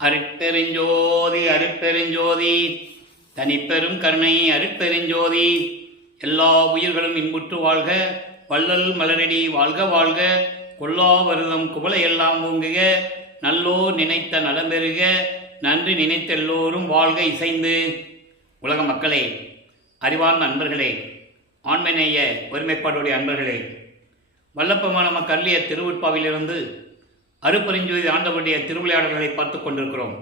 அருட்பெருஞ்சோதி அருட்பெருஞ்சோதி தனிப்பெரும் கருணை அருட்பெருஞ்சோதி. எல்லா உயிர்களும் இன்புற்று வாழ்க, வள்ளல் மலரடி வாழ்க வாழ்க, கொல்லா வருதம் குவளை எல்லாம் ஓங்குக, நல்லோர் நினைத்த நலம்பெறுக, நன்றி நினைத்த எல்லோரும் வாழ்க இசைந்து. உலக மக்களே, அறிவார்ந்த அன்பர்களே, ஆண்மநேய ஒருமைப்பாடுடைய அன்பர்களே, வல்லப்பமான நமக்கு அருளிய திருவுட்பாவிலிருந்து அருட்பெருஞ்சோதி ஆண்டவருடைய திருவிளையாடல்களை பார்த்து கொண்டிருக்கிறோம்.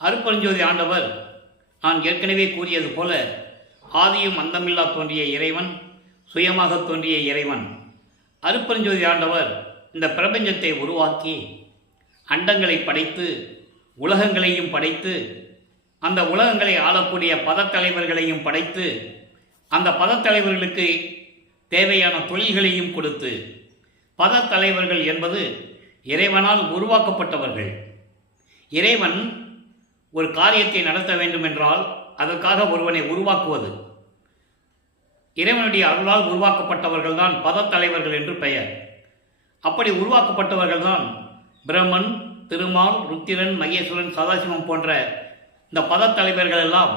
அருட்பெருஞ்சோதி ஆண்டவர் நான் ஏற்கனவே கூறியது போல ஆதியும் அந்தமில்லா தோன்றிய இறைவன், சுயமாக தோன்றிய இறைவன். அருட்பெருஞ்சோதி ஆண்டவர் இந்த பிரபஞ்சத்தை உருவாக்கி அண்டங்களை படைத்து உலகங்களையும் படைத்து அந்த உலகங்களை ஆளக்கூடிய பதத்தலைவர்களையும் படைத்து அந்த பதத்தலைவர்களுக்கு தேவையான தொழில்களையும் கொடுத்து, பதத்தலைவர்கள் என்பது இறைவனால் உருவாக்கப்பட்டவர்கள். இறைவன் ஒரு காரியத்தை நடத்த வேண்டும் என்றால் அதற்காக ஒருவனை உருவாக்குவது. இறைவனுடைய அருளால் உருவாக்கப்பட்டவர்கள் தான் பதத்தலைவர்கள் என்று பெயர். அப்படி உருவாக்கப்பட்டவர்கள் தான் பிரம்மன், திருமால், ருத்திரன், மகேஸ்வரன், சதாசிவம் போன்ற இந்த பதத்தலைவர்கள் எல்லாம்.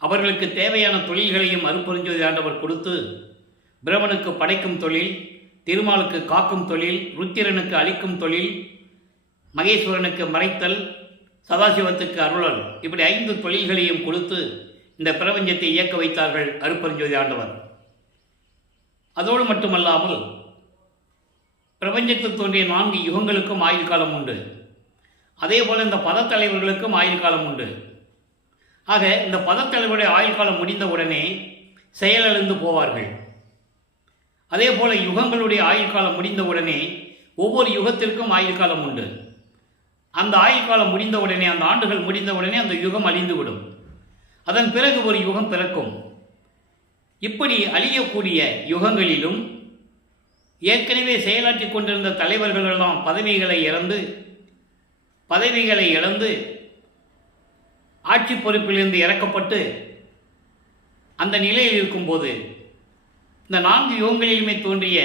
அவர்களுக்கு தேவையான தொழில்களையும் அருட்பெருஞ்சோதி ஆண்டவர் கொடுத்து, பிரம்மனுக்கு படைக்கும் தொழில், திருமாலுக்கு காக்கும் தொழில், ருத்திரனுக்கு அளிக்கும் தொழில், மகேஸ்வரனுக்கு மறைத்தல், சதாசிவத்துக்கு அருளல், இப்படி 5 தொழில்களையும் கொடுத்து இந்த பிரபஞ்சத்தை இயக்க வைத்தார்கள் அருட்பெருஞ்சோதி ஆண்டவர். அதோடு மட்டுமல்லாமல் பிரபஞ்சத்தில் தோன்றிய 4 யுகங்களுக்கும் ஆயுள் காலம் உண்டு. அதே போல இந்த பதத்தலைவர்களுக்கும் ஆயுள் காலம் உண்டு. ஆக இந்த பதத்தலைவருடைய ஆயுள் காலம் முடிந்தவுடனே செயலிழந்து போவார்கள். அதே போல யுகங்களுடைய ஆயுள் காலம் முடிந்தவுடனே ஒவ்வொரு யுகத்திற்கும் ஆயுள் காலம் உண்டு. அந்த ஆயுள் காலம் முடிந்தவுடனே, அந்த ஆண்டுகள் முடிந்தவுடனே அந்த யுகம் அழிந்துவிடும். அதன் பிறகு ஒரு யுகம் பிறக்கும். இப்படி அழியக்கூடிய யுகங்களிலும் ஏற்கனவே செயலாற்றி கொண்டிருந்த தலைவர்களெல்லாம் பதவிகளை இழந்து ஆட்சி பொறுப்பிலிருந்து இறக்கப்பட்டு அந்த நிலையில் இருக்கும்போது இந்த 4 யுகங்களிலுமே தோன்றிய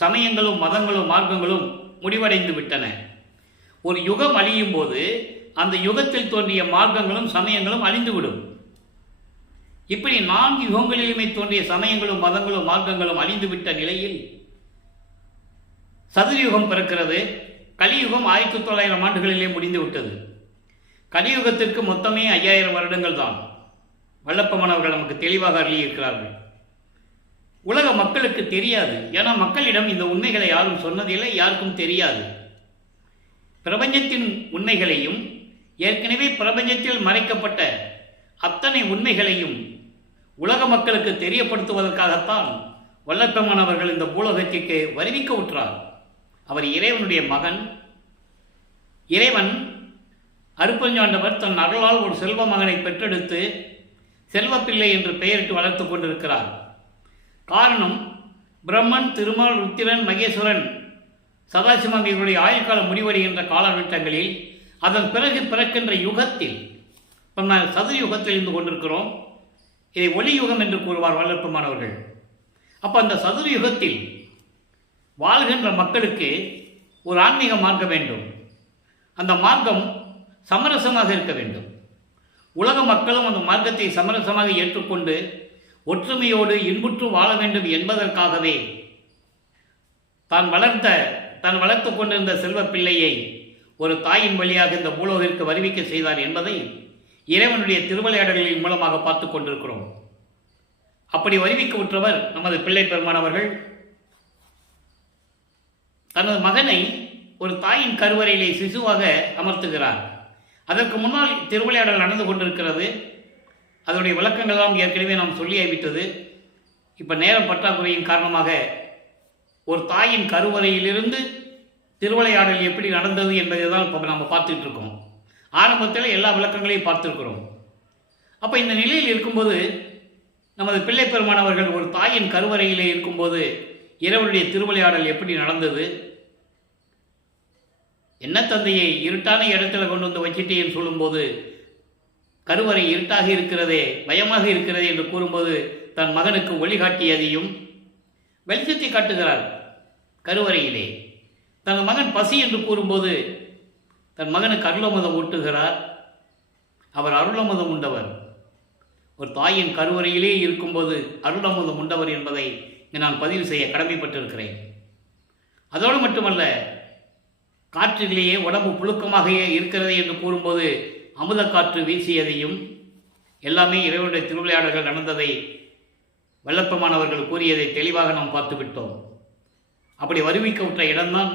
சமயங்களும் மதங்களும் மார்க்கங்களும் முடிவடைந்து விட்டன. ஒரு யுகம் அழியும் போது அந்த யுகத்தில் தோன்றிய மார்க்கங்களும் சமயங்களும் அழிந்துவிடும். இப்படி 4 யுகங்களிலுமே தோன்றிய சமயங்களும் மதங்களும் மார்க்கங்களும் அழிந்துவிட்ட நிலையில் சதுர்யுகம் பிறக்கிறது. கலியுகம் 1900 ஆண்டுகளிலே முடிந்துவிட்டது. கலியுகத்திற்கு மொத்தமே 5000 வருடங்கள் தான். வல்லப்பமானவர்கள் நமக்கு தெளிவாக அருளியிருக்கிறார்கள். உலக மக்களுக்கு தெரியாது. ஏன்னா மக்களிடம் இந்த உண்மைகளை யாரும் சொன்னதில்லை, யாருக்கும் தெரியாது. பிரபஞ்சத்தின் உண்மைகளையும் ஏற்கனவே பிரபஞ்சத்தில் மறைக்கப்பட்ட அத்தனை உண்மைகளையும் உலக மக்களுக்கு தெரியப்படுத்துவதற்காகத்தான் வல்லப்பமானவர்கள் இந்த பூலோகத்திற்கு வருவிக்க உற்றார். அவர் இறைவனுடைய மகன். இறைவன் அருட்பெருஞ்சாண்டவர் தன் அருளால் ஒரு செல்வ மகனை பெற்றெடுத்து செல்வப்பிள்ளை என்று பெயரிட்டு வளர்த்து கொண்டிருக்கிறார். காரணம், பிரம்மன், திருமால், ருத்திரன், மகேஸ்வரன், சதாசிவம் இவருடைய ஆயுள்காலம் முடிவடைகின்ற காலகட்டங்களில் அதன் பிறகு பிறக்கின்ற யுகத்தில், நாம் சதுர்யுகத்தில் இருந்து கொண்டிருக்கிறோம். இதை ஒளி யுகம் என்று கூறுவார் வல்லப்பமானவர்கள். அப்போ அந்த சதுர்யுகத்தில் வாழ்கின்ற மக்களுக்கு ஒரு ஆன்மீக மார்க்கம் வேண்டும். அந்த மார்க்கம் சமரசமாக இருக்க வேண்டும். உலக மக்களும் அந்த மார்க்கத்தை சமரசமாக ஏற்றுக்கொண்டு ஒற்றுமையோடு இன்புற்று வாழ வேண்டும் என்பதற்காகவே தான் வளர்த்து கொண்டிருந்த செல்வ பிள்ளையை ஒரு தாயின் வழியாக இந்த பூலோகிற்கு வருவிக்க செய்தார் என்பதை இறைவனுடைய திருவிளையாடல்களின் மூலமாக பார்த்து கொண்டிருக்கிறோம். அப்படி வருவிக்க உற்றவர் நமது பிள்ளை பெருமானவர்கள் தனது மகனை ஒரு தாயின் கருவறையிலே சிசுவாக அமர்த்துகிறார். அதற்கு முன்னால் திருவிளையாடல் நடந்து கொண்டிருக்கிறது. அதனுடைய விளக்கங்கள்லாம் ஏற்கனவே நாம் சொல்லியாகிவிட்டது. இப்போ நேரம் பற்றாக்குறையின் காரணமாக ஒரு தாயின் கருவறையிலிருந்து திருவிளையாடல் எப்படி நடந்தது என்பதை தான் இப்போ நம்ம பார்த்துட்டு இருக்கோம். ஆரம்பத்தில் எல்லா விளக்கங்களையும் பார்த்துருக்கிறோம். அப்போ இந்த நிலையில் இருக்கும்போது நமது பிள்ளை பெருமானவர்கள் ஒரு தாயின் கருவறையிலே இருக்கும்போது இறைவனுடைய திருவிளையாடல் எப்படி நடந்தது, என்ன தந்தையை இருட்டான இடத்துல கொண்டு வந்து வச்சிட்டேன்னு சொல்லும்போது கருவறை இருட்டாக இருக்கிறதே, பயமாக இருக்கிறதே என்று கூறும்போது தன் மகனுக்கு ஒளிகாட்டியதையும் வெளிச்சத்தை காட்டுகிறார். கருவறையிலே தனது மகன் பசி என்று கூறும்போது தன் மகனுக்கு அருளமுதம் ஊட்டுகிறார். அவர் அருளமுதம் உண்டவர். ஒரு தாயின் கருவறையிலே இருக்கும்போது அருளமுதம் உண்டவர் என்பதை நான் பதிவு செய்ய கடமைப்பட்டிருக்கிறேன். அதோடு மட்டுமல்ல, காற்றிலேயே உடம்பு புழுக்கமாக இருக்கிறது என்று கூறும்போது அமுத காற்று வீசியதையும் எல்லாமே இறைவனுடைய திருவிளையாடல்கள் நடந்ததை வல்லப்பமானவர்கள் கூறியதை தெளிவாக நாம் பார்த்துவிட்டோம். அப்படி வருவிக்க இடம்தான்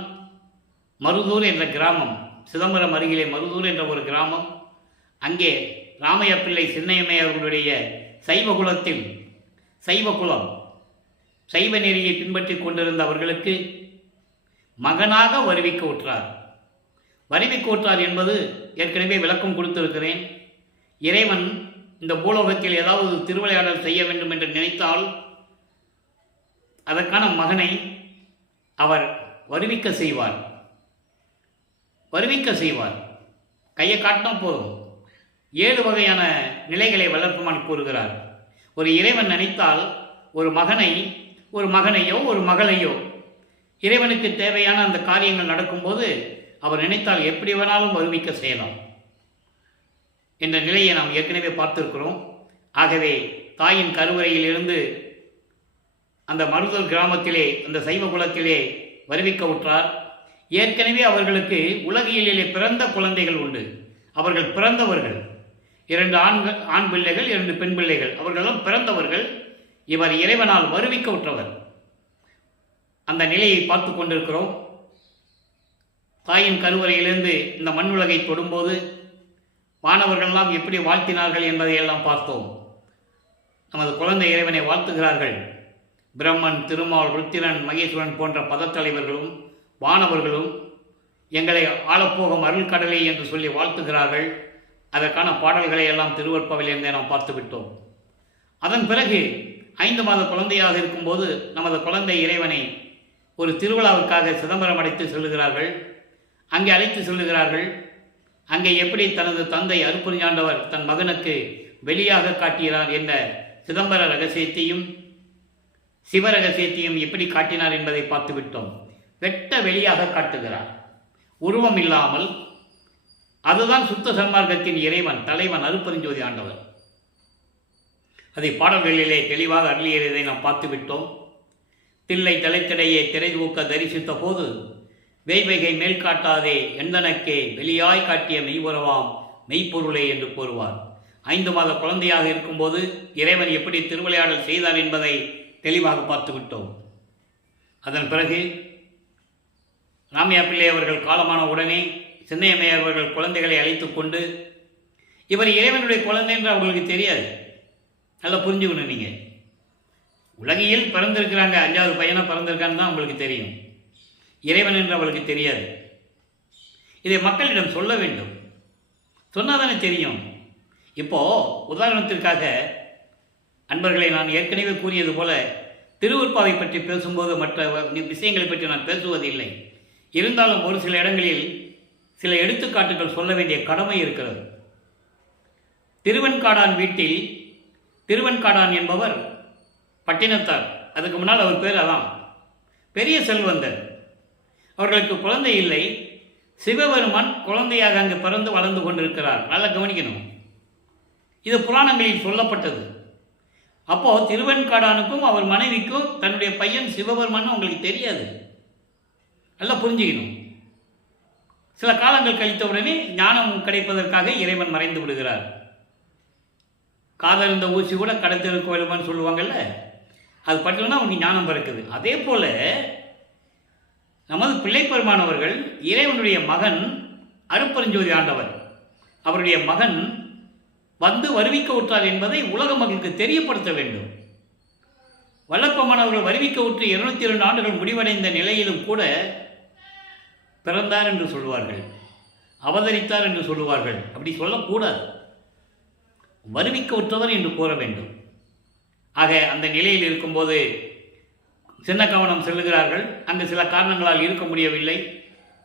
மருதூர் என்ற கிராமம். சிதம்பரம் அருகிலே மருதூர் என்ற ஒரு கிராமம். அங்கே ராமைய பிள்ளை சின்னையம்மை அவர்களுடைய சைவகுலத்தில் சைவகுலம் சைவ நெறியை பின்பற்றி கொண்டிருந்த அவர்களுக்கு மகனாக வருவிக்க உற்றார். வருவிக்க உற்றார் என்பது ஏற்கனவே விளக்கம் கொடுத்திருக்கிறேன். இறைவன் இந்த பூலோகத்தில் ஏதாவது திருவிளையாடல் செய்ய வேண்டும் என்று நினைத்தால் அதற்கான மகனை அவர் வருவிக்க செய்வார். வருவிக்க செய்வார். கையை காட்டினா போதும். 7 வகையான நிலைகளை வளர்ப்புமான் கூறுகிறார். ஒரு இறைவன் நினைத்தால் ஒரு மகனையோ ஒரு மகளையோ இறைவனுக்கு தேவையான அந்த காரியங்கள் நடக்கும்போது அவர் நினைத்தால் எப்படி வேணாலும் வருவிக்க செய்யலாம் என்ற நிலையை நாம் ஏற்கனவே பார்த்திருக்கிறோம். ஆகவே தாயின் கருவறையிலிருந்து அந்த மருதூர் கிராமத்திலே அந்த சைவ குலத்திலே வருவிக்க உற்றார். ஏற்கனவே அவர்களுக்கு உலகியலிலே பிறந்த குழந்தைகள் உண்டு. அவர்கள் பிறந்தவர்கள். 2 ஆண் பிள்ளைகள், 2 பெண் பிள்ளைகள். அவர்களும் பிறந்தவர்கள். இவர் இறைவனால் வருவிக்க உற்றவர். அந்த நிலையை பார்த்து கொண்டிருக்கிறோம். தாயின் கருவறையிலிருந்து இந்த மண்ணுலகை தொடும்போது வானவர்களெல்லாம் எப்படி வாழ்த்தினார்கள் என்பதை எல்லாம் பார்த்தோம். நமது குழந்தை இறைவனை வாழ்த்துகிறார்கள். பிரம்மன், திருமால், ருத்திரன், மகேஸ்வரன் போன்ற பதத்தலைவர்களும் வானவர்களும் எங்களை ஆளப்போகும் அருள் கடலை என்று சொல்லி வாழ்த்துகிறார்கள். அதற்கான பாடல்களை எல்லாம் திருவற்பாவில் இருந்தே நாம் பார்த்துவிட்டோம். அதன் பிறகு 5 மாத குழந்தையாக இருக்கும்போது நமது குழந்தை இறைவனை ஒரு திருவிழாவுக்காக சிதம்பரம் அழைத்து செல்லுகிறார்கள். அங்கே அழைத்து செல்லுகிறார்கள். அங்கே எப்படி தனது தந்தை அருட்பெருஞ்சாண்டவர் தன் மகனுக்கு வெளியாக காட்டுகிறார் என்ற சிதம்பர ரகசியத்தையும் சிவ ரகசியத்தையும் எப்படி காட்டினார் என்பதை பார்த்துவிட்டோம். வெட்ட வெளியாக காட்டுகிறார், உருவம் இல்லாமல். அதுதான் சுத்த சன்மார்க்கத்தின் இறைவன், தலைவன் அருட்பெருஞ்சோதி ஆண்டவர். அதை பாடல்களிலே தெளிவாக அருளியதை நாம் பார்த்துவிட்டோம். தில்லை தலைத்திடையே திரை தூக்க தரிசித்த போது வேய்வைகை மேல் காட்டாதே எந்தனக்கே வெளியாய் காட்டிய மெய்வுறவாம் மெய்ப்பொருளே என்று கூறுவார். 5 மாத குழந்தையாக இருக்கும்போது இறைவன் எப்படி திருவிளையாடல் செய்தார் என்பதை தெளிவாக பார்த்துவிட்டோம். அதன் பிறகு ராமையா பிள்ளை அவர்கள் காலமான உடனே சின்னையம்மை அவர்கள் குழந்தைகளை அழைத்து கொண்டு, இவர் இறைவனுடைய குழந்தை என்று அவர்களுக்கு தெரியாது. நல்லா புரிஞ்சுக்கணும். நீங்கள் உலகில் பிறந்திருக்கிறாங்க, 5வது பையனாக பிறந்திருக்கான்னு தான் உங்களுக்கு தெரியும். இறைவன் என்று அவளுக்கு தெரியாது. இதை மக்களிடம் சொல்ல வேண்டும். சொன்னால் தானே தெரியும். இப்போது உதாரணத்திற்காக அன்பர்களை, நான் ஏற்கனவே கூறியது போல திருவற்பாவை பற்றி பேசும்போது மற்ற விஷயங்களை பற்றி நான் பேசுவதில்லை. இருந்தாலும் ஒரு சில இடங்களில் சில எடுத்துக்காட்டுகள் சொல்ல வேண்டிய கடமை இருக்கிறது. திருவெண்காடான் வீட்டில் திருவெண்காடான் என்பவர் பட்டினத்தார். அதுக்கு முன்னால் அவர் பேர் அதான். பெரிய செல்வந்தர். அவர்களுக்கு குழந்தை இல்லை. சிவபெருமான் குழந்தையாக அங்கு பிறந்து வளர்ந்து கொண்டிருக்கிறார். நல்லா கவனிக்கணும். இது புராணங்களில் சொல்லப்பட்டது. அப்போது திருவெண்காடானுக்கும் அவர் மனைவிக்கும் தன்னுடைய பையன் சிவபெருமான் உங்களுக்கு தெரியாது. நல்லா புரிஞ்சுக்கணும். சில காலங்கள் கழித்தவுடனே ஞானம் கிடைப்பதற்காக இறைவன் மறைந்து விடுகிறார். காதறிந்த ஊசி கூட கடத்திருக்க வேலுமான்னு சொல்லுவாங்கல்ல, அது பட்டோன்னா அவனுக்கு ஞானம் பிறக்குது. அதே போல நமது பிள்ளைப்பெருமானவர்கள் இறைவனுடைய மகன் அருட்பெருஞ்சோதி ஆண்டவர், அவருடைய மகன் வந்து வருவிக்க உற்றார் என்பதை உலக மக்களுக்கு தெரியப்படுத்த வேண்டும். வல்லப்பமானவர்கள் வருவிக்க உற்று 202 ஆண்டுகள் முடிவடைந்த நிலையிலும் கூட பிறந்தார் என்று சொல்வார்கள், அவதரித்தார் என்று சொல்லுவார்கள். அப்படி சொல்லக்கூடாது. வருவிக்க உற்றவர் என்று கூற வேண்டும். ஆக அந்த நிலையில் இருக்கும்போது சின்ன கவனம் செல்லுகிறார்கள். அங்கு சில காரணங்களால் இருக்க முடியவில்லை.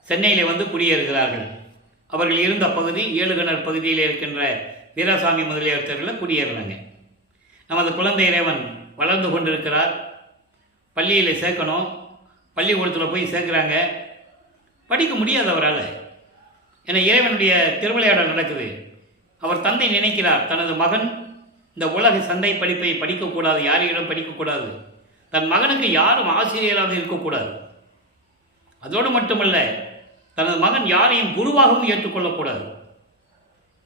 சென்னையில் வந்து குடியேறுகிறார்கள். அவர்கள் இருந்த பகுதி ஏழுகிணர் பகுதியில் இருக்கின்ற வீராசாமி முதலியார் தெருவில் குடியேறினாங்க. நமது குழந்தை இறைவன் வளர்ந்து கொண்டிருக்கிறார். பள்ளியில் சேர்க்கணும். பள்ளிக்கூடத்தில் போய் சேர்க்குறாங்க. படிக்க முடியாது அவரால். என இறைவனுடைய திருவிளையாடல் நடக்குது. அவர் தந்தை நினைக்கிறார், தனது மகன் இந்த உலக சந்தை படிப்பை படிக்கக்கூடாது, யாரிடம் படிக்கக்கூடாது, தன் மகனுக்கு யாரும் ஆசிரியராக இருக்கக்கூடாது. அதோடு மட்டுமல்ல, தனது மகன் யாரையும் குருவாகவும் ஏற்றுக்கொள்ளக்கூடாது.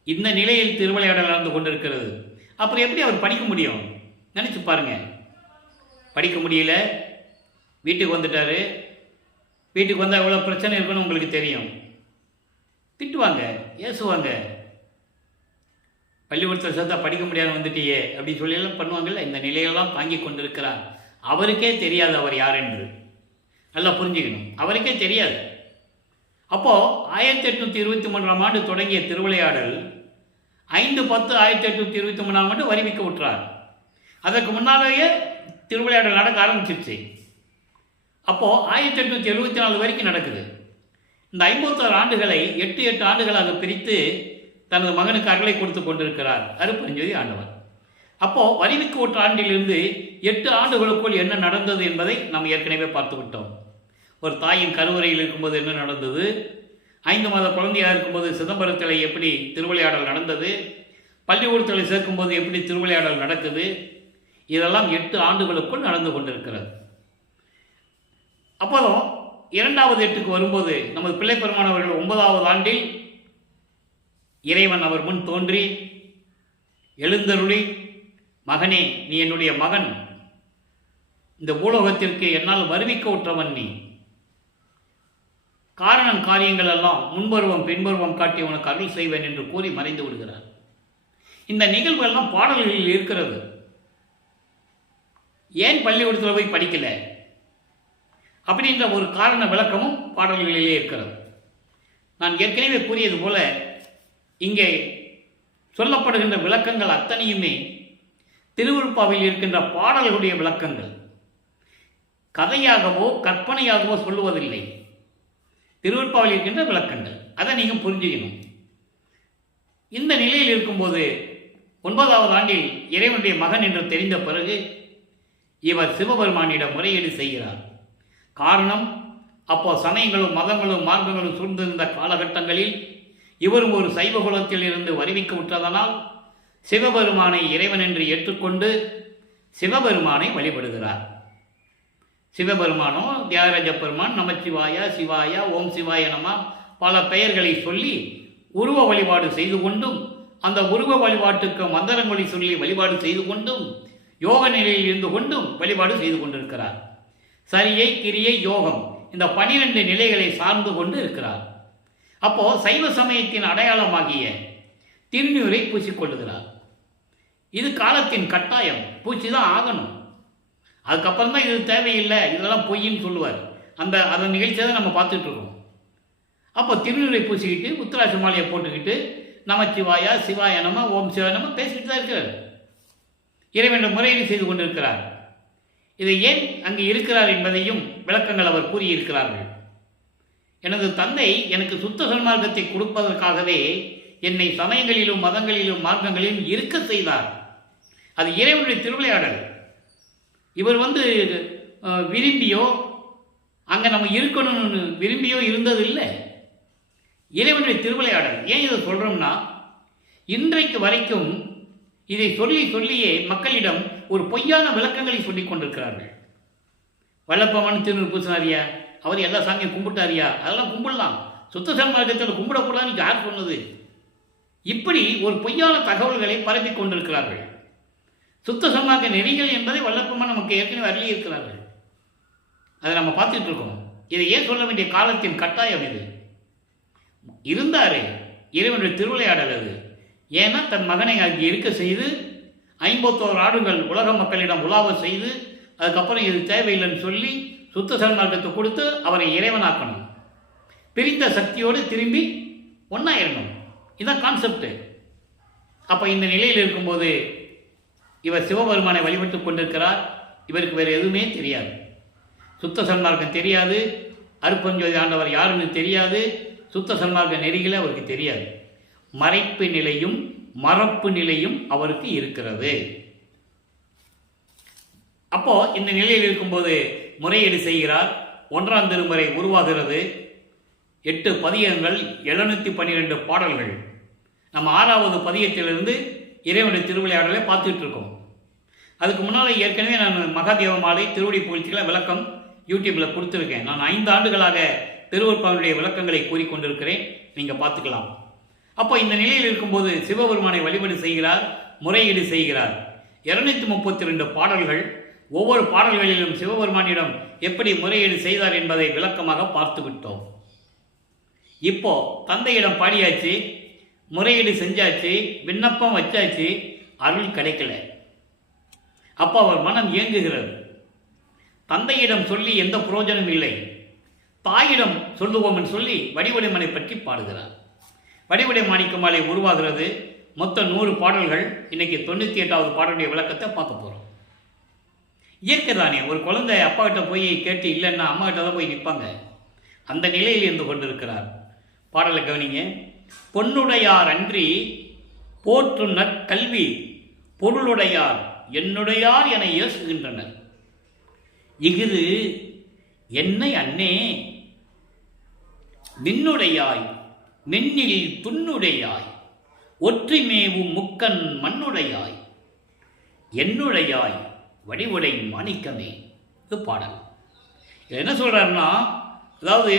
இந்த நிலையில் திருவிளையாடல் நடந்து கொண்டிருக்கிறது. அப்புறம் எப்படி அவர் படிக்க முடியும்? நினச்சி பாருங்க. படிக்க முடியல, வீட்டுக்கு வந்துட்டார். வீட்டுக்கு வந்தால் எவ்வளோ பிரச்சனை இருக்குன்னு உங்களுக்கு தெரியும். திட்டுவாங்க, ஏசுவாங்க. பள்ளிக்கூடத்தில் சேர்த்தா படிக்க முடியாது வந்துட்டியே அப்படின்னு சொல்லியெல்லாம் பண்ணுவாங்கல்ல. இந்த நிலையெல்லாம் தாங்கி கொண்டிருக்கிறார். அவருக்கே தெரியாது அவர் யார் என்று. நல்லா புரிஞ்சுக்கணும், அவருக்கே தெரியாது. அப்போது 1823ஆம் ஆண்டு தொடங்கிய திருவிளையாடல் 5/10/1823ஆம் ஆண்டு வரிவிக்க விட்டுறார். அதற்கு முன்னாலேயே திருவிளையாடல் நடக்க ஆரம்பிச்சிருச்சு. அப்போது 1874 வரைக்கும் நடக்குது. இந்த 51 ஆண்டுகளை 8 ஆண்டுகளாக பிரித்து தனது மகனுக்கு அருளை கொடுத்து கொண்டிருக்கிறார் அருட்பெருஞ்சோதி ஆண்டவர். அப்போது வரிவிக்க விட்ட ஆண்டிலிருந்து 8 ஆண்டுகளுக்குள் என்ன நடந்தது என்பதை நாம் ஏற்கனவே பார்த்து விட்டோம். ஒரு தாயின் கருவறையில் இருக்கும்போது என்ன நடந்தது, 5 மாத குழந்தையாக இருக்கும்போது சிதம்பரத்தில் எப்படி திருவிளையாடல் நடந்தது, பள்ளிக்கூடத்தில் சேர்க்கும்போது எப்படி திருவிளையாடல் நடக்குது, இதெல்லாம் 8 ஆண்டுகளுக்குள் நடந்து கொண்டிருக்கிறது. அப்போதும் 2வது 8க்கு வரும்போது நமது பிள்ளை பெருமான் அவர்கள் 9வது ஆண்டில் இறைவன் அவர் முன் தோன்றி எழுந்தருளி, மகனே நீ என்னுடைய மகன், இந்த பூலோகத்திற்கு என்னால் வருவிக்க உற்றவன் நீ, காரணம் காரியங்கள் எல்லாம் முன்பருவம் பின்பருவம் காட்டி உனக்கு அருள் செய்வேன் என்று கூறி மறைந்து விடுகிறார். இந்த நிகழ்வுகள்லாம் பாடல்களில் இருக்கிறது. ஏன் பள்ளிக்கூடத்தில் போய் படிக்கல அப்படின்ற ஒரு காரண விளக்கமும் பாடல்களிலே இருக்கிறது. நான் ஏற்கனவே கூறியது போல இங்கே சொல்லப்படுகின்ற விளக்கங்கள் அத்தனையுமே திருவிருப்பாவில் இருக்கின்ற பாடல்களுடைய விளக்கங்கள். கதையாகவோ கற்பனையாகவோ சொல்லுவதில்லை, திருவிருப்பாவில் இருக்கின்ற விளக்கங்கள். அதை நீங்கள் புரிஞ்சுக்கணும். இந்த நிலையில் இருக்கும்போது 9வது ஆண்டில் இறைவனுடைய மகன் என்று தெரிந்த பிறகு இவர் சிவபெருமானிடம் முறையீடு செய்கிறார். காரணம், அப்போ சமயங்களும் மதங்களும் மார்க்கங்களும் சூழ்ந்திருந்த காலகட்டங்களில் இவரும் ஒரு சைவ குலத்தில் இருந்து வருவிக்க விட்டதனால் சிவபெருமானை இறைவன் என்று ஏற்றுக்கொண்டு சிவபெருமானை வழிபடுகிறார். சிவபெருமானோ தியாகராஜ பெருமான், நமச்சிவாயா, சிவாயா, ஓம் சிவாய நம பல பெயர்களை சொல்லி உருவ வழிபாடு செய்து கொண்டும், அந்த உருவ வழிபாட்டுக்கு மந்திரங்களை சொல்லி வழிபாடு செய்து கொண்டும், யோக நிலையில் இருந்து கொண்டும் வழிபாடு செய்து கொண்டிருக்கிறார். சரியை, கிரியை, யோகம் இந்த 12 நிலைகளை சார்ந்து கொண்டு இருக்கிறார். அப்போ சைவ சமயத்தின் அடையாளமாகிய திருநீரை பூசிக்கொள்ளுகிறார். இது காலத்தின் கட்டாயம், பூச்சி தான் ஆகணும். அதுக்கப்புறம் தான் இது தேவையில்லை, இதெல்லாம் பொய்ன்னு சொல்லுவார். அந்த நிகழ்ச்சியை தான் நம்ம பார்த்துட்டு இருக்கோம். அப்போ திருநீரை பூசிக்கிட்டு உத்தராட்சி மாலையை போட்டுக்கிட்டு நமச்சிவாயா, சிவாய நம, ஓம் சிவாய நம பேசிக்கிட்டு தான் இருக்கிறார். இறைவன் முறையீடு செய்து கொண்டிருக்கிறார். இதை ஏன் அங்கு இருக்கிறார் என்பதையும் விளக்கங்கள் அவர் கூறியிருக்கிறார்கள். எனது தந்தை எனக்கு சுத்த சன்மார்க்கத்தை கொடுப்பதற்காகவே என்னை சமயங்களிலும் மதங்களிலும் மார்க்கங்களிலும் இருக்க செய்தார். அது இறைவனுடைய திருவிளையாடல். இவர் விரும்பியோ அங்கே நம்ம இருக்கணும்னு விரும்பியோ இருந்தது இல்லை, இறைவனுடைய திருவிளையாடல். ஏன் இதை சொல்கிறோம்னா, இன்றைக்கு வரைக்கும் இதை சொல்லியே மக்களிடம் ஒரு பொய்யான விளக்கங்களை சொல்லிக் கொண்டிருக்கிறார்கள். வல்லப்பமான திருநூறு பூசினாரியா, அவர் எல்லா சாமியும் கும்பிட்டாரியா, அதெல்லாம் கும்பிடலாம், சுத்த சன்மார்க்கத்தில் கும்பிடக்கூடாதுன்னு யார் சொன்னது? இப்படி ஒரு பொய்யான தகவல்களை பரப்பி கொண்டிருக்கிறார்கள். சுத்த சன்மார்க்க நெறிகள் என்பதை வல்லப்பமா நமக்கு ஏற்கனவே அருளி இருக்கிறார்கள். அதை நம்ம பார்த்துட்டு இருக்கோம். இதை ஏன் சொல்ல வேண்டிய காலத்தின் கட்டாயம் இது இருந்தாரு. இறைவனுடைய திருவிளையாடல் அது. ஏன்னா தன் மகனை அங்கே இருக்க செய்து 51 ஆண்டுகள் உலக மக்களிடம் உலாவ செய்து அதுக்கப்புறம் இது தேவையில்லைன்னு சொல்லி சுத்த சன்மார்க்கத்தை கொடுத்து அவரை இறைவனாக்கணும். பிரித்த சக்தியோடு திரும்பி ஒன்றாயிரணும். இதுதான் கான்செப்டு. அப்போ இந்த நிலையில் இருக்கும்போது இவர் சிவபெருமானை வழிபட்டு கொண்டிருக்கிறார். இவருக்கு வேறு எதுவுமே தெரியாது. சுத்த சன்மார்க்கம் தெரியாது, அருட்பெருஞ்சோதி ஆண்டவர் யாருன்னு தெரியாது, சுத்த சன்மார்க்க நெறிகளை அவருக்கு தெரியாது. மறைப்பு நிலையும் மறப்பு நிலையும் அவருக்கு இருக்கிறது. அப்போ இந்த நிலையில் இருக்கும்போது முறையீடு செய்கிறார். 1ஆம் திருமுறை உருவாகிறது. 8 பதியங்கள், 712 பாடல்கள். நம்ம 6வது பதியத்திலிருந்து இறைவனுடைய திருவிளையாடலை பார்த்துட்டு இருக்கோம். அதுக்கு முன்னால் ஏற்கனவே நான் மகாதேவ மாலை திருவடி புகழ்ச்சிகளை விளக்கம் யூடியூப்பில் கொடுத்துருக்கேன். நான் 5 ஆண்டுகளாக திருவருட்பாவினுடைய விளக்கங்களை கூறிக்கொண்டிருக்கிறேன், நீங்கள் பார்த்துக்கலாம். அப்போ இந்த நிலையில் இருக்கும்போது சிவபெருமானை வழிபாடு செய்கிறார், முறையீடு செய்கிறார். 232 பாடல்கள். ஒவ்வொரு பாடல்களிலும் சிவபெருமானிடம் எப்படி முறையீடு செய்தார் என்பதை விளக்கமாக பார்த்து விட்டோம். இப்போ தந்தையிடம் பாடியாச்சு, முறையீடு செஞ்சாச்சு, விண்ணப்பம் வச்சாச்சு, அருள் கிடைக்கல. அப்போ அவர் மனம் இயங்குகிறது. தந்தையிடம் சொல்லி எந்த பிரயோஜனம் இல்லை, தாயிடம் சொல்லுவோம் என்று சொல்லி வடிவுடைமனை பற்றி பாடுகிறார். வடிவுடை மாணிக்கமாலை உருவாகிறது. மொத்தம் 100 பாடல்கள். இன்னைக்கு 98வது பாடலுடைய விளக்கத்தை பார்க்க போகிறோம். இயற்கை தானே, ஒரு குழந்தை அப்பா கிட்ட போய் கேட்டு இல்லைன்னா அம்மா கிட்ட தான் போய் நிற்பாங்க. அந்த நிலையில் இருந்து கொண்டிருக்கிறார். பாடலை கவனிங்க. பொன்னுடையார் அன்றி போற்று நற்கல்வி பொருளுடையார் என்னுடையார் என ஏசுகின்றனர். இஃது என்னை அன்னே மின்னுடையாய் மென்னில் துன்னுடையாய் ஒற்றிமேவும் முக்கன் மண்ணுடையாய் என்னுடையாய் வடிவுடை மாணிக்கமே. இது பாடல். என்ன சொல்றாருன்னா, அதாவது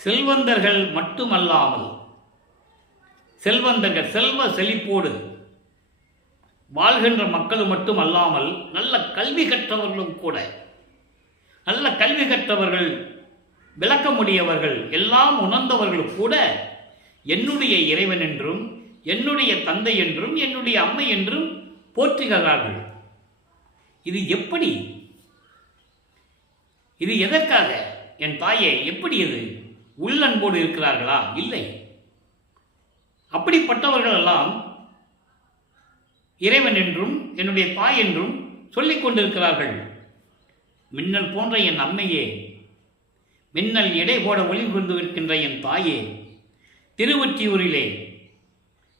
செல்வந்தர்கள் மட்டுமல்லாமல், செல்வந்தர்கள் செல்வ செழிப்போடு வாழ்கின்ற மக்களும் மட்டும் அல்லாமல் நல்ல கல்வி கற்றவர்களும் கூட, நல்ல கல்வி கற்றவர்கள், விளக்க முடியவர்கள், எல்லாம் உணர்ந்தவர்கள் கூட என்னுடைய இறைவன் என்றும் என்னுடைய தந்தை என்றும் என்னுடைய அம்மை என்றும் போற்றுகிறார்கள். இது எப்படி? இது எதற்காக? என் தாயே, எப்படி? இது உள்ளன்போடு இருக்கிறார்களா? இல்லை. அப்படிப்பட்டவர்கள் எல்லாம் இறைவன் என்றும் என்னுடைய தாய் என்றும் சொல்லிக் கொண்டிருக்கிறார்கள். மின்னல் போன்ற என் அம்மையே, மின்னல் எடை போட ஒளி கொண்டு இருக்கின்ற என் தாயே, திருவொற்றியூரிலே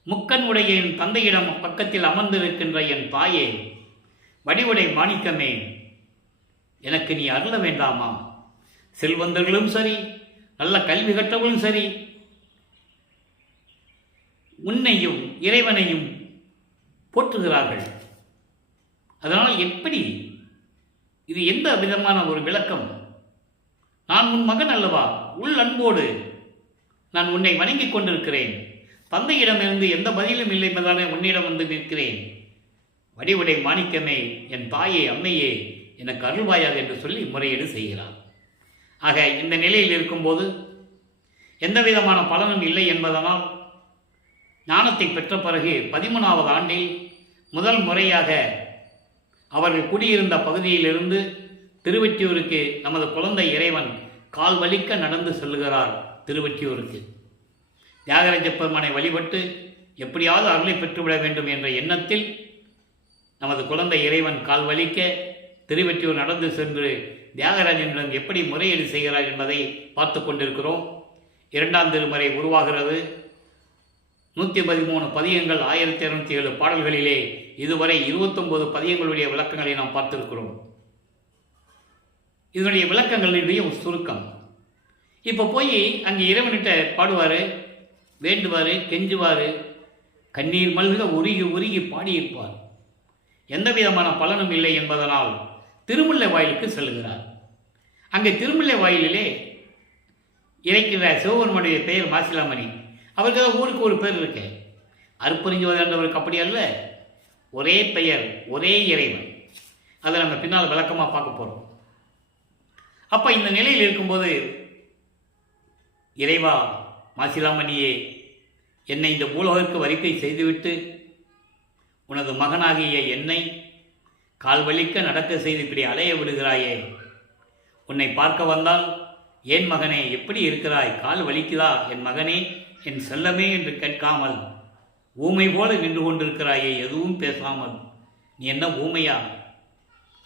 முக்கன் உடைய என் தந்தையிடம் பக்கத்தில் அமர்ந்திருக்கின்ற என் தாயே, வடிவுடை மாணிக்கமே, எனக்கு நீ அருள வேண்டாமா? செல்வந்தர்களும் சரி, நல்ல கல்வி கற்றவர்களும் சரி, உன்னையும் இறைவனையும் போற்றுகிறார்கள். அதனால் எப்படி? இது எந்த விதமான ஒரு விளக்கம்? நான் உன் மகன் அல்லவா? உள் அன்போடு நான் உன்னை வணங்கிக் கொண்டிருக்கிறேன். தந்தையிடமிருந்து எந்த பதிலும் இல்லை என்பதானே உன்னிடம் வந்து நிற்கிறேன். வடிவுடை மாணிக்கமே, என் தாயே, அம்மையே, எனக்கு அருள்வாயாக என்று சொல்லி முறையீடு செய்கிறார். ஆக இந்த நிலையில் இருக்கும்போது எந்த விதமான பலனும் இல்லை என்பதனால் ஞானத்தை பெற்ற பிறகு 13வது ஆண்டில் முதல் முறையாக அவர்கள் குடியிருந்த பகுதியிலிருந்து திருவொற்றியூருக்கு நமது குழந்தை இறைவன் கால் வலிக்க நடந்து செல்லுகிறார். திருவொற்றியூருக்கு தியாகராஜ பெருமானை வழிபட்டு எப்படியாவது அருளை பெற்றுவிட வேண்டும் என்ற எண்ணத்தில் நமது குழந்தை இறைவன் கால் வலிக்க திருவொற்றியூர் நடந்து சென்று தியாகராஜனிடம் எப்படி முறையீடு செய்கிறார் என்பதை பார்த்து கொண்டிருக்கிறோம். 2ஆம் திருமுறை உருவாகிறது. 113 பதியங்கள், 1207 பாடல்களிலே இதுவரை 29 பதியங்களுடைய விளக்கங்களை நாம் பார்த்திருக்கிறோம். இதனுடைய விளக்கங்களுடைய ஒரு சுருக்கம். இப்போ போய் அங்கே இறைவன்கிட்ட பாடுவார், வேண்டுவார், கெஞ்சுவார், கண்ணீர் மல்க உருகி உருகி பாடியிருப்பார். எந்த விதமான பலனும் இல்லை என்பதனால் திருமுல்லை வாயிலுக்கு செல்கிறார். அங்கே திருமுல்லை வாயிலிலே இறைக்கிற சிவபெருமானுடைய பெயர் மாசிலாமணி. அவருக்கு ஊருக்கு ஒரு பேர் இருக்கு. அருப்பறிஞ்சுவதற்கு அப்படி அல்ல, ஒரே பெயர், ஒரே இறைவன். அதை நம்ம பின்னால் விளக்கமாக பார்க்க போகிறோம். அப்போ இந்த நிலையில் இருக்கும்போது, இறைவா மாசிலாமணியே, என்னை இந்த பூலோகத்திற்கு வரிக்கை செய்துவிட்டு உனது மகனாகிய என்னை கால் வலிக்க நடக்க செய்து இப்படி அலைய விடுகிறாயே. உன்னை பார்க்க வந்தால், ஏன் மகனே எப்படி இருக்கிறாய், கால் வலிக்குதா என் மகனே, என் செல்லமே என்று கேட்காமல் ஊமை போல நின்று கொண்டிருக்கிறாயே, எதுவும் பேசாமல். நீ என்ன ஊமையா?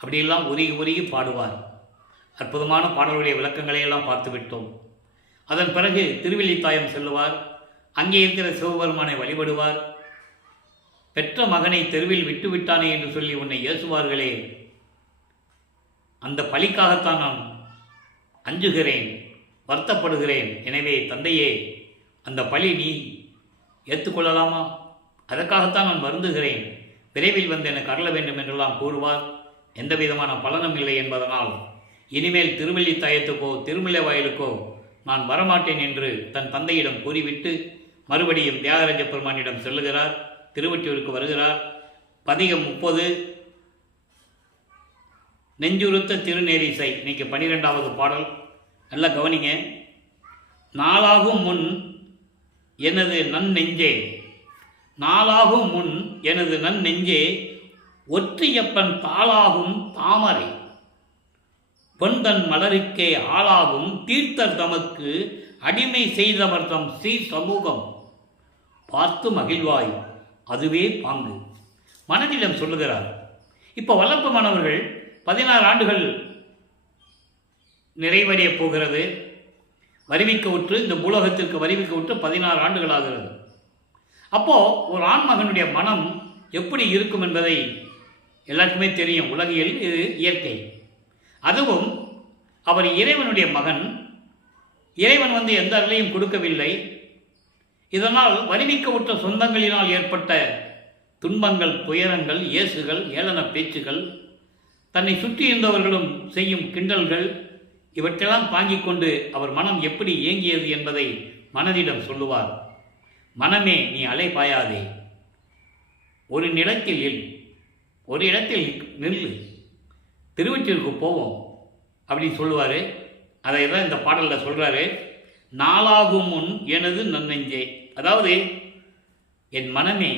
அப்படியெல்லாம் உருகி உருகி பாடுவார். அற்புதமான பாடலுடைய விளக்கங்களை எல்லாம் பார்த்து விட்டோம். அதன் பிறகு திருவெள்ளித்தாயம் செல்லுவார். அங்கே இருக்கிற சிவபெருமானை வழிபடுவார். பெற்ற மகனை தெருவில் விட்டுவிட்டானே என்று சொல்லி உன்னை ஏசுவார்களே, அந்த பழிக்காகத்தான் நான் அஞ்சுகிறேன். வருத்தப்படுகிறேன். எனவே தந்தையே, அந்த பழி நீ ஏற்றுக்கொள்ளலாமா? அதற்காகத்தான் நான் வருந்துகிறேன். விரைவில் வந்து எனக்கு அருள வேண்டும் என்றெல்லாம் கூறுவார். எந்த விதமான பலனும் இல்லை என்பதனால் இனிமேல் திருவல்லித்தாயத்துக்கோ திருமலை வாயிலுக்கோ நான் வரமாட்டேன் என்று தன் தந்தையிடம் கூறிவிட்டு மறுபடியும் தியாகராஜ பெருமானிடம் செல்லுகிறார். திருவொற்றியூருக்கு வருகிறார். பதிகம் 30 நெஞ்சுறுத்த திருநேரிசை. இன்னைக்கு 12வது பாடல். நல்லா கவனிங்க. நாளாகும் முன் எனது நன்னெஞ்சே, நாளாகும் முன் எனது நன்னெஞ்சே, ஒற்றியப்பன் தாளாகும் தாமரை பொன்தன் மலருக்கே ஆளாகும் தீர்த்தர் தமக்கு அடிமை செய்தவர் தம் சீர் சமூகம் பார்த்து மகிழ்வாய், அதுவே பாங்கு. மனதிடம் சொல்லுகிறார். இப்போ வல்லப்பமானவர்கள் 16 ஆண்டுகள் நிறைவடைய போகிறது. வருவிக்க உற்று இந்த பூலோகத்திற்கு வருவிக்க உற்று 16 ஆண்டுகள் ஆகிறது. அப்போ ஒரு ஆண்மகனுடைய மனம் எப்படி இருக்கும் என்பதை எல்லாருக்குமே தெரியும். உலகியல் இது இயற்கை. அதுவும் அவர் இறைவனுடைய மகன். இறைவன் எந்த அருளையும் கொடுக்கவில்லை. இதனால் வருவிக்க உற்ற சொந்தங்களினால் ஏற்பட்ட துன்பங்கள், துயரங்கள், இயேசுகள், ஏளன பேச்சுகள், தன்னை சுற்றி இருந்தவர்களும் செய்யும் கிண்டல்கள், இவற்றெல்லாம் தாங்கிக் கொண்டு அவர் மனம் எப்படி ஏங்கியது என்பதை மனதிடம் சொல்லுவார். மனமே, நீ அலை பாயாதே, ஒரு இடத்தில் நில்லு, திருவொற்றியூருக்கு போவோம் அப்படின்னு சொல்லுவார். அதை தான் இந்த பாடலில் சொல்கிறாரு. நாளாகும் முன் எனது நன்னெஞ்சே, அதாவது என் மனமே,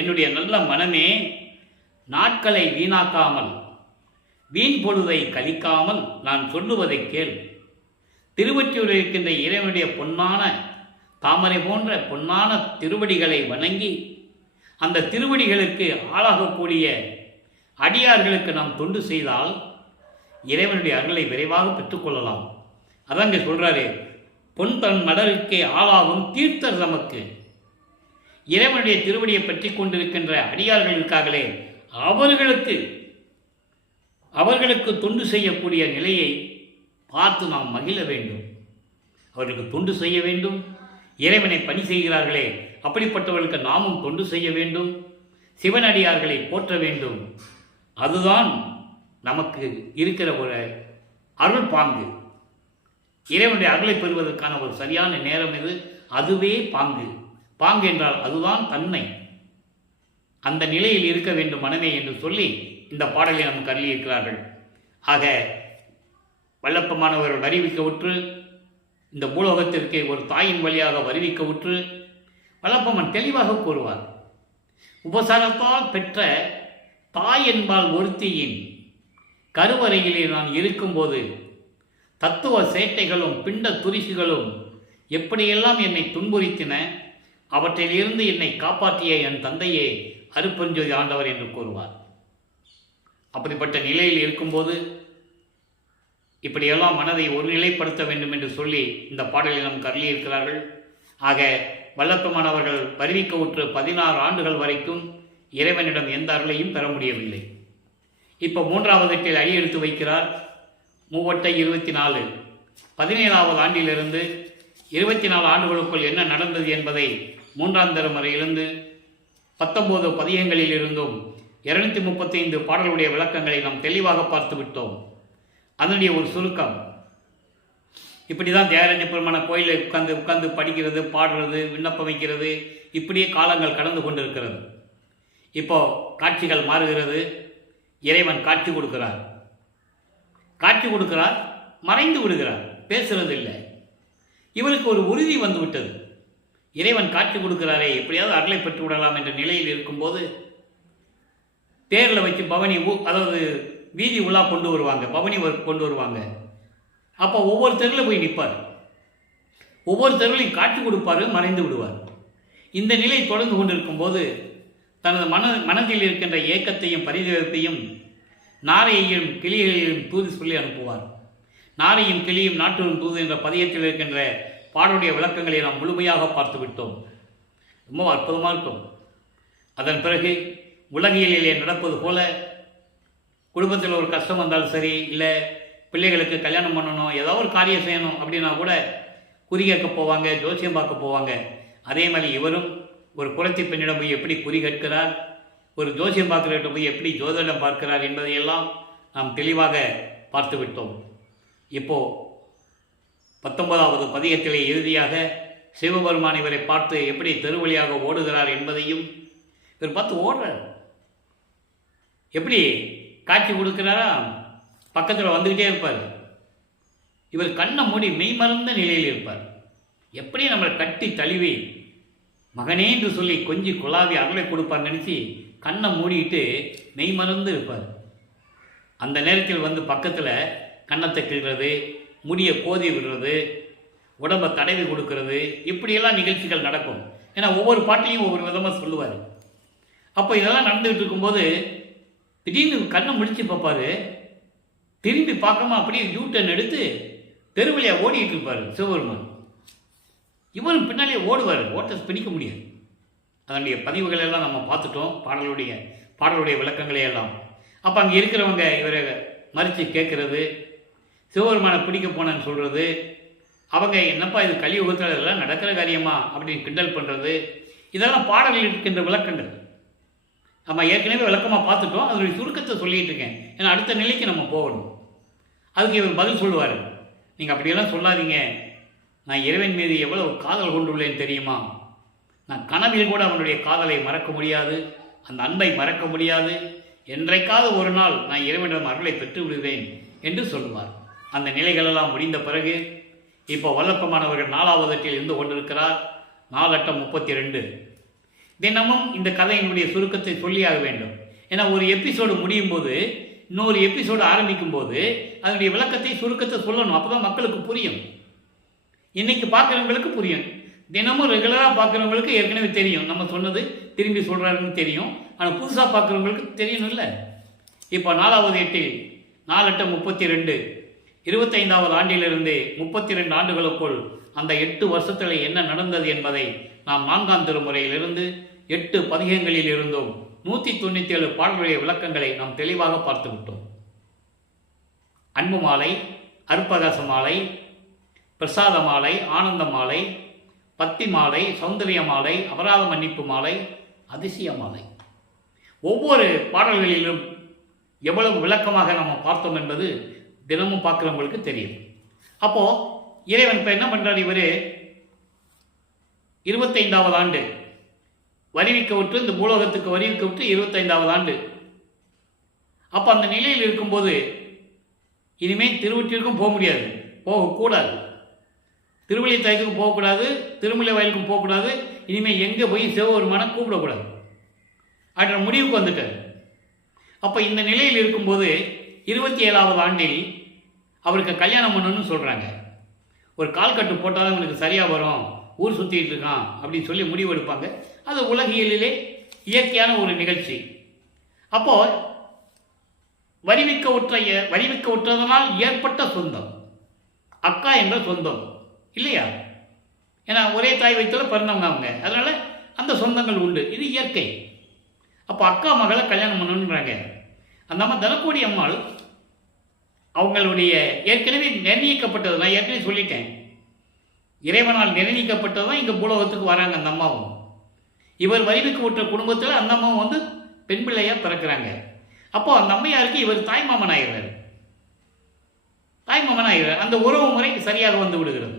என்னுடைய நல்ல மனமே, நாட்களை வீணாக்காமல், வீண் பொழுதை கழிக்காமல் நான் சொல்லுவதை கேள். திருவொற்றியூரில் இருக்கின்ற இறைவனுடைய பொன்னான தாமரை போன்ற பொன்னான திருவடிகளை வணங்கி அந்த திருவடிகளுக்கு ஆளாகக்கூடிய அடியார்களுக்கு நாம் தொண்டு செய்தால் இறைவனுடைய அருளை விரைவாக பெற்றுக்கொள்ளலாம். அதான் இங்கே சொல்கிறாரு. பொன் தன் மலருக்கே ஆளாகும் தீர்த்தர் நமக்கு. இறைவனுடைய திருவடியை பற்றி கொண்டிருக்கின்ற அடியார்கள் இருக்கார்களே, அவர்களுக்கு தொண்டு செய்யக்கூடிய நிலையை பார்த்து நாம் மகிழ வேண்டும். அவர்களுக்கு தொண்டு செய்ய வேண்டும். இறைவனை பணி செய்கிறார்களே, அப்படிப்பட்டவர்களுக்கு நாமும் தொண்டு செய்ய வேண்டும். சிவனடியார்களை போற்ற வேண்டும். அதுதான் நமக்கு இருக்கிற ஒரு அருள் பாங்கு. இறைவனுடைய அருளை பெறுவதற்கான ஒரு சரியான நேரம் இது. அதுவே பாங்கு. பாங்கு என்றால் அதுதான் தன்மை. அந்த நிலையில் இருக்க வேண்டும் மனமே என்று சொல்லி இந்த பாடலை நமக்கு அருளியிருக்கிறார்கள். ஆக வல்லப்பமானவர்கள் வருவிக்க உற்று இந்த பூலோகத்திற்கு ஒரு தாயின் வழியாக வருவிக்க உற்று வல்லப்பமன் தெளிவாக கூறுவார். உபசாரத்தால் பெற்ற தாய் என்பால் ஒருத்தியின் கருவறையிலே நான் இருக்கும்போது தத்துவ சேட்டைகளும் பிண்ட துரிசுகளும் எப்படியெல்லாம் என்னை துன்புறுத்தின, அவற்றிலிருந்து என்னை காப்பாற்றிய என் தந்தையே அருப்பெருஞ்சோதி ஆண்டவர் என்று கூறுவார். அப்படிப்பட்ட நிலையில் இருக்கும்போது இப்படியெல்லாம் மனதை ஒருநிலைப்படுத்த வேண்டும் என்று சொல்லி இந்த பாடலில் நமக்கு அருளியிருக்கிறார்கள். ஆக வல்லப்பமானவர்கள் வருவிக்க உற்று 16 ஆண்டுகள் வரைக்கும் இறைவனிடம் எந்த அருளையும் பெற முடியவில்லை. இப்போ 3வது எட்டில் அடி எடுத்து வைக்கிறார். 3 × 24 17வது ஆண்டிலிருந்து 24 ஆண்டுகளுக்குள் என்ன நடந்தது என்பதை 3ஆம் திருமுறையிலிருந்து 19 பதிகங்களில் இருந்தும் 235 பாடல்களுடைய விளக்கங்களை நாம் தெளிவாக பார்த்து விட்டோம். அதனுடைய ஒரு சுருக்கம். இப்படி தான் தியாகராஜ பெருமான கோயிலில் உட்கார்ந்து படிக்கிறது, பாடுறது, விண்ணப்பம் வைக்கிறது, இப்படியே காலங்கள் கடந்து கொண்டிருக்கிறது. இப்போ காட்சிகள் மாறுகிறது. இறைவன் காட்சி கொடுக்கிறார், மறைந்து விடுகிறார், பேசுறது இல்லை. இவருக்கு ஒரு உறுதி வந்து விட்டது. இறைவன் காட்சி கொடுக்கிறாரே, எப்படியாவது அருளை பெற்று விடலாம் என்ற நிலையில் இருக்கும்போது தேரில் வச்சு பவனி, அதாவது வீதி உலா கொண்டு வருவாங்க, பவனி கொண்டு வருவாங்க. அப்போ ஒவ்வொரு தெருவில் போய் நிற்பார். ஒவ்வொரு தெருவிலையும் காட்சி கொடுப்பார், மறைந்து விடுவார். இந்த நிலை தொடர்ந்து கொண்டிருக்கும் போது தனது மனதில் இருக்கின்ற ஏக்கத்தையும் பரிதவிப்பையும் நாரையையும் கிளிகளையும் தூது சொல்லி அனுப்புவார். நாரையும் கிளியும் நாட்டூரும் தூது என்ற பதியத்தில் இருக்கின்ற பாடலுடைய விளக்கங்களை நாம் முழுமையாக பார்த்து விட்டோம். ரொம்ப அற்புதமாக இருக்கும். அதன் பிறகு உலகியலிலே நடப்பது போல குடும்பத்தில் ஒரு கஷ்டம் வந்தாலும் சரி, இல்லை பிள்ளைகளுக்கு கல்யாணம் பண்ணணும், ஏதோ ஒரு காரியம் செய்யணும் அப்படின்னா கூட குறி கேட்க போவாங்க, ஜோசியம் பார்க்க போவாங்க. அதே மாதிரி இவரும் ஒரு குறத்தி பெண்ணிடம் போய் எப்படி குறி கேட்கிறார், ஒரு ஜோசியம் பார்க்கிறவர்கிட்ட போய் எப்படி ஜோதிடம் பார்க்கிறார் என்பதையெல்லாம் நாம் தெளிவாக பார்த்து விட்டோம். இப்போது 19வது பதிகத்திலே இறுதியாக சிவபெருமான் இவரை பார்த்து எப்படி தெருவழியாக ஓடுகிறார் என்பதையும் இவர் பார்த்து ஓடுறார். எப்படி காட்சி கொடுக்கிறாரா, பக்கத்தில் வந்துக்கிட்டே இருப்பார். இவர் கண்ணை மூடி மெய்மறந்த நிலையில் இருப்பார். எப்படி நம்மளை கட்டி தழுவி மகனே என்று சொல்லி கொஞ்சி குழாவி அருளை கொடுப்பார் நினச்சி கண்ணை மூடிட்டு மெய்மறந்து இருப்பார். அந்த நேரத்தில் வந்து பக்கத்தில் கன்னத்தை கிள்றது, முடியை கோதி விடுறது, உடம்பை தடவி கொடுக்கறது, இப்படியெல்லாம் நிகழ்ச்சிகள் நடக்கும். ஏன்னா ஒவ்வொரு பாட்டையும் ஒவ்வொரு விதமாக சொல்லுவார். அப்போ இதெல்லாம் நடந்துகிட்டு இருக்கும்போது திடீர்னு கண்ணை முடிச்சு பார்ப்பாரு. திரும்பி பார்க்காம அப்படியே யூட்டன் எடுத்து தெருவழியாக ஓடிக்கிட்டு இருப்பார் சிவபெருமான். இவரும் பின்னாலே ஓடுவார், ஓட்டை பிடிக்க முடியாது. அதனுடைய பதிவுகள் எல்லாம் நம்ம பார்த்துட்டோம், பாடலுடைய விளக்கங்களே எல்லாம். அப்போ அங்கே இருக்கிறவங்க இவரை மறித்து கேட்குறது, சிவபெருமானை பிடிக்க போனேன்னு சொல்கிறது, அவங்க என்னப்பா இது கலியுகத்தில் இதெல்லாம் நடக்கிற காரியமா அப்படின்னு கிண்டல் பண்ணுறது, இதெல்லாம் பாடல்கள் இருக்கின்ற விளக்கங்கள். நம்ம ஏற்கனவே விளக்கமாக பார்த்துட்டோம், அதனுடைய சுருக்கத்தை சொல்லிகிட்டு இருக்கேன். ஏன்னா அடுத்த நிலைக்கு நம்ம போகணும். அதுக்கு இவர் பதில் சொல்லுவார், நீங்கள் அப்படியெல்லாம் சொல்லாதீங்க, நான் இறைவன் மீது எவ்வளவு காதல் கொண்டுள்ளேன் தெரியுமா, நான் கனவில் கூட அவனுடைய காதலை மறக்க முடியாது, அந்த அன்பை மறக்க முடியாது, என்றைக்காவது ஒரு நாள் நான் இறைவனிடம் அருளை பெற்று விடுவேன் என்று சொல்லுவார். அந்த நிலைகளெல்லாம் முடிந்த பிறகு இப்போ வல்லப்பமானவர்கள் 4வது அட்டில் இருந்து கொண்டிருக்கிறார். 4:32. தினமும் இந்த கதையினுடைய சுருக்கத்தை சொல்லியாக வேண்டும். ஏன்னா ஒரு எபிசோடு முடியும் போது இன்னொரு எபிசோடு ஆரம்பிக்கும் போது அதனுடைய விளக்கத்தை சுருக்கத்தை சொல்லணும், அப்போ தான் மக்களுக்கு புரியும். இன்னைக்கு பார்க்குறவங்களுக்கு புரியும், தினமும் ரெகுலராக பார்க்குறவங்களுக்கு ஏற்கனவே தெரியும், நம்ம சொன்னது திரும்பி சொல்கிறாருன்னு தெரியும். ஆனால் புதுசாக பார்க்குறவங்களுக்கு தெரியணும் இல்லை. இப்போ 4வது எட்டில் 4:32 25வது ஆண்டிலிருந்து 32 ஆண்டுகளுக்குள் அந்த 8 வருஷத்தில் என்ன நடந்தது என்பதை நாம் 4ஆம் திருமுறையிலிருந்து 8 பதிகங்களில் இருந்தும் 197 பாடலுடைய விளக்கங்களை நாம் தெளிவாக பார்த்து விட்டோம். அன்பு மாலை, அற்பகாச மாலை, பிரசாத மாலை, ஆனந்த மாலை, பத்தி மாலை, சௌந்தரிய மாலை, அபராத மன்னிப்பு மாலை, அதிசய மாலை, ஒவ்வொரு பாடல்களிலும் எவ்வளவு விளக்கமாக நம்ம பார்த்தோம் என்பது தினமும் பார்க்குறவங்களுக்கு தெரியும். அப்போது இறைவன் இப்போ என்ன பண்ணுறார், இவர் 25வது ஆண்டு வருவிக்க விட்டு, இந்த பூலோகத்துக்கு வருவிக்க விட்டு 25வது ஆண்டு. அப்போ அந்த நிலையில் இருக்கும்போது இனிமேல் திருவொற்றிற்கும் போக முடியாது, போகக்கூடாது, திருவள்ளித்தாயத்துக்கும் போகக்கூடாது, திருமலை வயலுக்கும் போகக்கூடாது, இனிமேல் எங்கே போய் சிவபெருமானை கூப்பிடக்கூடாது அப்படின்ற முடிவுக்கு வந்துட்டார். அப்போ இந்த நிலையில் இருக்கும்போது 27வது ஆண்டில் அவருக்கு கல்யாணம் பண்ணணும்னு சொல்கிறாங்க. ஒரு கால்கட்டு போட்டால் தான் அவனுக்கு சரியாக வரும், ஊர் சுற்றிட்டு இருக்கான் அப்படின்னு சொல்லி முடிவு எடுப்பாங்க. அது உலகியலிலே இயற்கையான ஒரு நிகழ்ச்சி. அப்போது வரிவிக்க உற்றதனால் ஏற்பட்ட சொந்தம் அக்கா என்ற சொந்தம் இல்லையா? ஏன்னா ஒரே தாய் வயிற்றில் பிறந்தவங்க அவங்க, அதனால் அந்த சொந்தங்கள் உண்டு, இது இயற்கை. அப்போ அக்கா மகளை கல்யாணம் பண்ணணுன்றாங்க. அந்த அம்மா தனக்கோடி அம்மாள் அவங்களுடைய ஏற்கனவே நிர்ணயிக்கப்பட்டது, நான் ஏற்கனவே சொல்லிட்டேன், இறைவனால் நிர்ணயிக்கப்பட்டது தான் இங்கே பூலோகத்துக்கு வராங்க அந்த அம்மாவும். இவர் வரிவுக்கு விட்ட குடும்பத்தில் அந்த அம்மாவும் வந்து பெண் பிள்ளையாக பிறக்கிறாங்க. அப்போது அந்த அம்மையாருக்கு இவர் தாய்மாமன் ஆகிறார். அந்த உறவு முறை சரியாக வந்து விடுகிறது.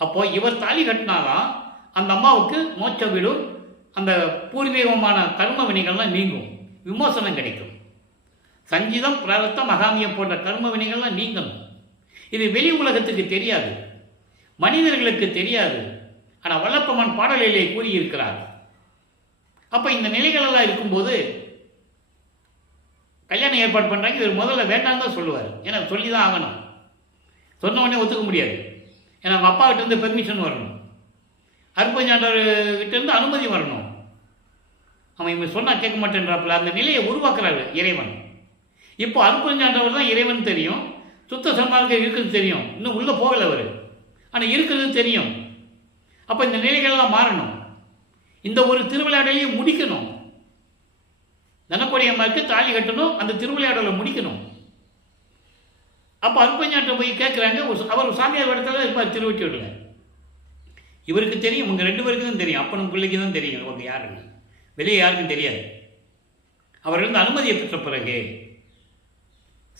அப்போது இவர் தாலி கட்டினாதான் அந்த அம்மாவுக்கு மோட்ச வீடும், அந்த பூர்வீகமான கர்ம வினைகள்லாம் நீங்கும், விமோசனம் கிடைக்கும். சஞ்சிதம், பிராரத்தம், மகாமியம் போன்ற கர்ம வினைகள்லாம் நீங்கணும். இது வெளி உலகத்துக்கு தெரியாது, மனிதர்களுக்கு தெரியாது. ஆனால் வல்லப்பமான் பாடலிலே கூறியிருக்கிறார். அப்போ இந்த நிலைகளெல்லாம் இருக்கும்போது கல்யாணம் ஏற்பாடு பண்ணுறாங்க. இவர் முதல்ல வேண்டாம் தான் சொல்லுவார், ஏன்னா சொல்லி தான் ஆகணும், சொன்ன உடனே ஒத்துக்க முடியாது. ஏன்னா அவங்க அப்பா கிட்டேருந்து பெர்மிஷன் வரணும், அற்பஞ்சாண்டர்கிட்டேருந்து அனுமதி வரணும். அவன் இவன் சொன்னால் கேட்க மாட்டேன்றாப்புல அந்த நிலையை உருவாக்குறாரு இறைவன். இப்போ அற்பஞ்சாண்டவர் தான் இறைவன் தெரியும், சுத்த சன்மார்க்கம் இருக்குது தெரியும், இன்னும் உள்ளே போகலை அவர், ஆனால் இருக்கிறது தெரியும். அப்போ இந்த நிலைகள்லாம் மாறணும், இந்த ஒரு திருவிளையாடலையும் முடிக்கணும். தனக்கோடி அம்மாவுக்கு தாலி கட்டணும், அந்த திருவிளையாடலை முடிக்கணும். அப்போ அருப்பஞ்சாட்ட போய் கேட்குறாங்க. அவர் சாமியார் இடத்துல இருப்பார் திருவொற்றியூரில். இவருக்கு தெரியும், உங்கள் 2 பேருக்கு தான் தெரியும், அப்பனும் பிள்ளைக்கு தான் தெரியும் அவங்க யாருன்னு, வெளியே யாருக்கும் தெரியாது. அவர்களிருந்து அனுமதியை பெற்ற பிறகு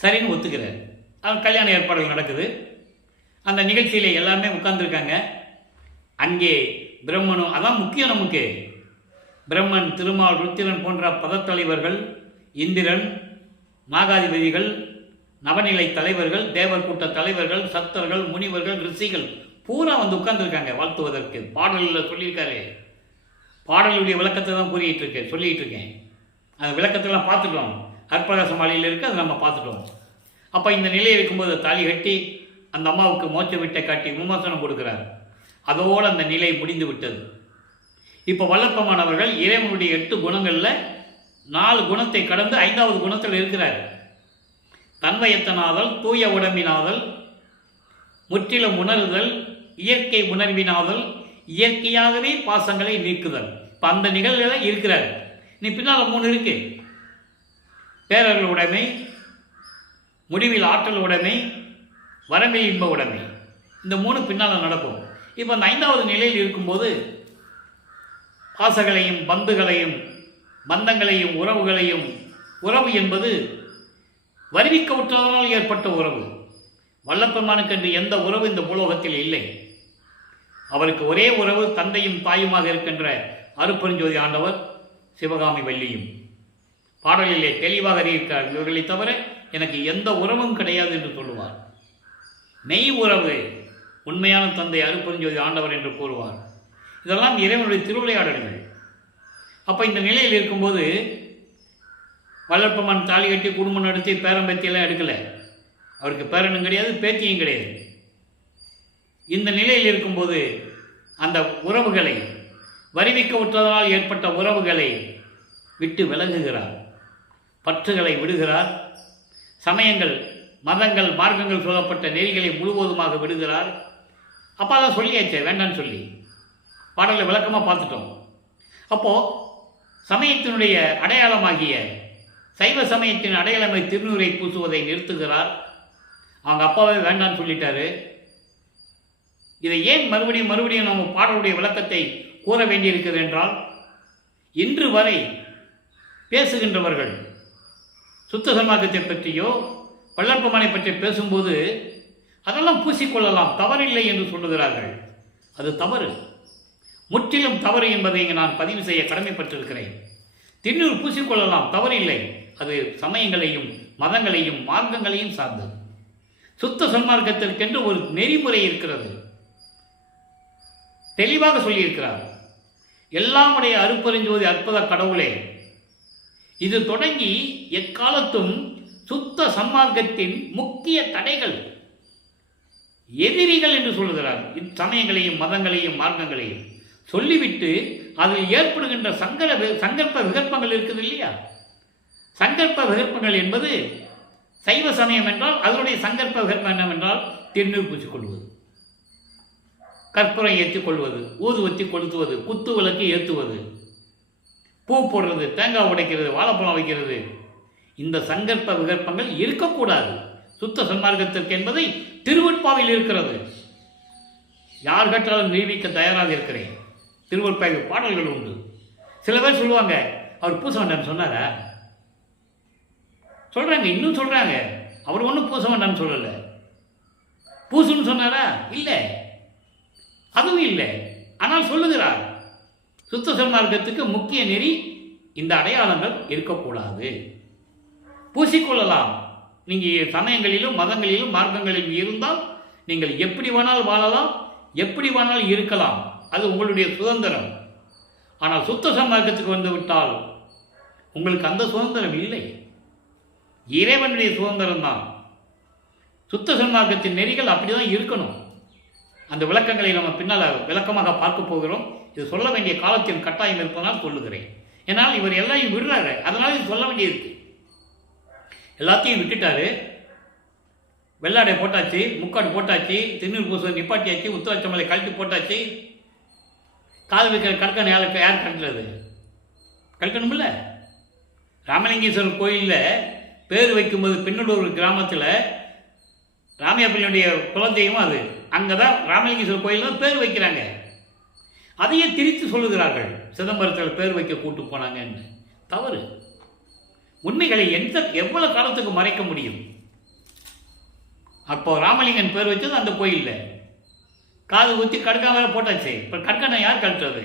சரின்னு ஒத்துக்கிறார். கல்யாண ஏற்பாடுகள் நடக்குது. அந்த நிகழ்ச்சியில் எல்லாருமே உட்கார்ந்துருக்காங்க. அங்கே பிரம்மனும், அதான் முக்கியம் நமக்கு, பிரம்மன், திருமால், ருத்திரன் போன்ற பதத்தலைவர்கள், இந்திரன், நாகாதிபதிகள், நவநிலை தலைவர்கள், தேவர் கூட்ட தலைவர்கள், சத்தர்கள், முனிவர்கள், ரிஷிகள் பூரா வந்து உட்கார்ந்துருக்காங்க வாழ்த்துவதற்கு. பாடலில் சொல்லியிருக்காரு. பாடலுடைய விளக்கத்தை தான் சொல்லிகிட்டு இருக்கேன். அந்த விளக்கத்தெல்லாம் பார்த்துட்டோம். அற்பகாச மாலையில் இருக்குது, அதை நம்ம பார்த்துட்டோம். அப்போ இந்த நிலையை இருக்கும்போது தாலி கட்டி அந்த அம்மாவுக்கு மோட்ச விட்டை காட்டி விமர்சனம் கொடுக்கிறார். அதோடு அந்த நிலை முடிந்து விட்டது. இப்போ வல்லப்பமானவர்கள் இறைவனுடைய 8 குணங்களில் 4 குணத்தை கடந்து 5வது குணத்தில் இருக்கிறார். தன்வயத்தனாதல், தூய உடம்பினாதல், முற்றிலும் உணர்தல், இயற்கை உணர்வினாதல், இயற்கையாகவே பாசங்களை நீக்குதல். இப்போ அந்த நிகழ்வில் இருக்கிறார். நீ பின்னால் 3 இருக்கு. பேரர்கள் உடைமை, முடிவில் ஆற்றல் உடைமை, வரம்பில் இன்ப உடைமை. இந்த 3 பின்னால் நடக்கும். இப்போ அந்த 5வது நிலையில் இருக்கும்போது பாசங்களையும் பந்துகளையும் பந்தங்களையும் உறவுகளையும், உறவு என்பது வருவிக்க உற்றதனால் ஏற்பட்ட உறவு. வல்லப்பெருமானுக்கென்று எந்த உறவு இந்த பூலோகத்தில் இல்லை. அவருக்கு ஒரே உறவு தந்தையும் தாயுமாக இருக்கின்ற அருட்பெருஞ்சோதி ஆண்டவர், சிவகாமி வள்ளியும். பாடலிலே தெளிவாக அறிவிக்கிறார். இவர்களை தவிர எனக்கு எந்த உறவும் கிடையாது என்று சொல்லுவார். மெய் உறவு உண்மையான தந்தை அருட்பெருஞ்சோதி ஆண்டவர் என்று கூறுவார். இதெல்லாம் இறைவனுடைய திருவிளையாடல்கள். அப்போ இந்த நிலையில் இருக்கும்போது வல்லப்பெருமான் தாலி கட்டி குடும்பம் நடத்தி பேரம்பேத்தியெல்லாம் எடுக்கலை. அவருக்கு பேரனும் கிடையாது, பேத்தியும் கிடையாது. இந்த நிலையில் இருக்கும்போது அந்த உறவுகளை, வருவிக்க உற்றதனால் ஏற்பட்ட உறவுகளை விட்டு விலகுகிறார். பற்றுகளை விடுகிறார். சமயங்கள், மதங்கள், மார்க்கங்கள் சொல்லப்பட்ட நெறிகளை முழுவதுமாக விடுகிறார். அப்போ அதான் சொல்லியாச்சே வேண்டான்னு சொல்லி பாடலை விளக்கமாக பார்த்துட்டோம். அப்போது சமயத்தினுடைய அடையாளமாகிய சைவ சமயத்தின் அடையாளமை திருநூரை பூசுவதை நிறுத்துகிறார். அவங்க அப்பாவே வேண்டான்னு சொல்லிட்டாரு. இதை ஏன் மறுபடியும் நம்ம பாடலுடைய விளக்கத்தை கூற வேண்டியிருக்கிறது என்றால், இன்று வரை பேசுகின்றவர்கள் சுத்த சன்மார்க்கத்தை பற்றியோ வல்லற்பமானை பற்றி பேசும்போது அதெல்லாம் பூசிக்கொள்ளலாம், தவறில்லை என்று சொல்லுகிறார்கள். அது தவறு, முற்றிலும் தவறு என்பதை இங்கு நான் பதிவு செய்ய கடமைப்பட்டிருக்கிறேன். திருநூறு பூசிக்கொள்ளலாம், தவறில்லை. அது சமயங்களையும் மதங்களையும் மார்க்கங்களையும் சார்ந்தது. சுத்த சன்மார்க்கத்திற்கென்று ஒரு நெறிமுறை இருக்கிறது. தெளிவாக சொல்லியிருக்கிறார். எல்லாமுடைய அருட்பெருஞ்சோதி அற்புத கடவுளே, இது தொடங்கி எக்காலத்தும் சுத்த சன்மார்க்கத்தின் முக்கிய தடைகள், எதிரிகள் என்று சொல்லுகிறார். சமயங்களையும் மதங்களையும் மார்க்கங்களையும் சொல்லிவிட்டு அதில் ஏற்படுகின்ற சங்கல்ப விகற்பங்கள் இருக்குது இல்லையா? சங்கல்ப விகற்பங்கள் என்பது சைவ சமயம் என்றால் அதனுடைய சங்கல்ப விகற்பம் என்னவென்றால் திருநீர் பூசிக்கொள்வது, கற்பூரம் ஏற்றிக்கொள்வது, ஊதுவத்தி கொளுத்துவது, குத்து விளக்கு ஏற்றுவது, பூ போடுறது, தேங்காய் உடைக்கிறது, வாழைப்பழம் வைக்கிறது. இந்த சங்கல்ப விகற்பங்கள் இருக்கக்கூடாது சுத்த சன்மார்க்கத்திற்கு என்பதை திருவற்பாவில் இருக்கிறது. யார் கேட்டாலும் நிரூபிக்க தயாராக இருக்கிறேன். திருவற்பாவில் பாடல்கள் உண்டு. சில பேர் சொல்லுவாங்க, அவர் பூச வேண்டாம்னு சொன்னாரா? சொல்கிறாங்க, இன்னும் சொல்கிறாங்க. அவர் ஒன்றும் பூச வேண்டாம்னு சொல்லலை. பூசுன்னு சொன்னாரா? இல்லை, அதுவும் இல்லை. ஆனால் சொல்லுகிறார், சுத்த சன்மார்க்கத்துக்கு முக்கிய நெறி இந்த அடையாளங்கள் இருக்கக்கூடாது. பூசிக்கொள்ளலாம். நீங்கள் சமயங்களிலும் மதங்களிலும் மார்க்கங்களிலும் இருந்தால் நீங்கள் எப்படி வேணால் வாழலாம், எப்படி வேணால் இருக்கலாம், அது உங்களுடைய சுதந்திரம். ஆனால் சுத்த சன்மார்க்கத்துக்கு வந்து விட்டால் உங்களுக்கு அந்த சுதந்திரம் இல்லை, இறைவனுடைய சுதந்திரம் தான். சுத்த சன்மார்க்கத்தின் நெறிகள் அப்படிதான் இருக்கணும். அந்த விளக்கங்களை நம்ம பின்னால் விளக்கமாக பார்க்க போகிறோம். இது சொல்ல வேண்டிய காலத்தின் கட்டாயம் இருப்பதனால் சொல்லுகிறேன். ஏன்னால் இவர் எல்லாரையும் விடுறாரு, அதனால் இது சொல்ல வேண்டியிருக்கு. எல்லாத்தையும் விட்டுட்டாரு. வெள்ளாடை போட்டாச்சு, முக்காடு போட்டாச்சு, திருநீர் பூச நிப்பாட்டியாச்சு, உத்தரச்சமலை கழட்டி போட்டாச்சு. காது வைக்கிற கற்கனை யார் கட்டுறது? கழட்டணும்ல. ராமலிங்கேஸ்வரர் கோயிலில் பேர் வைக்கும்போது பின்னடூர் கிராமத்தில் ராமையா பிள்ளையுடைய குலதெய்வம் அது. அங்கே தான் ராமலிங்கேஸ்வரர் கோயில் தான் பேர் வைக்கிறாங்க. அதையே திரித்து சொல்லுகிறார்கள், சிதம்பரத்தில் பேர் வைக்க கூட்டு போனாங்கன்னு. தவறு. உண்மைகளை எவ்வளவு காலத்துக்கு மறைக்க முடியும்? அப்போ ராமலிங்கன் பேர் வச்சது அந்த கோயிலில். காது ஊற்றி கடுக்கா வேற போட்டாச்சு. இப்போ கற்கனை யார் கழட்டுறது?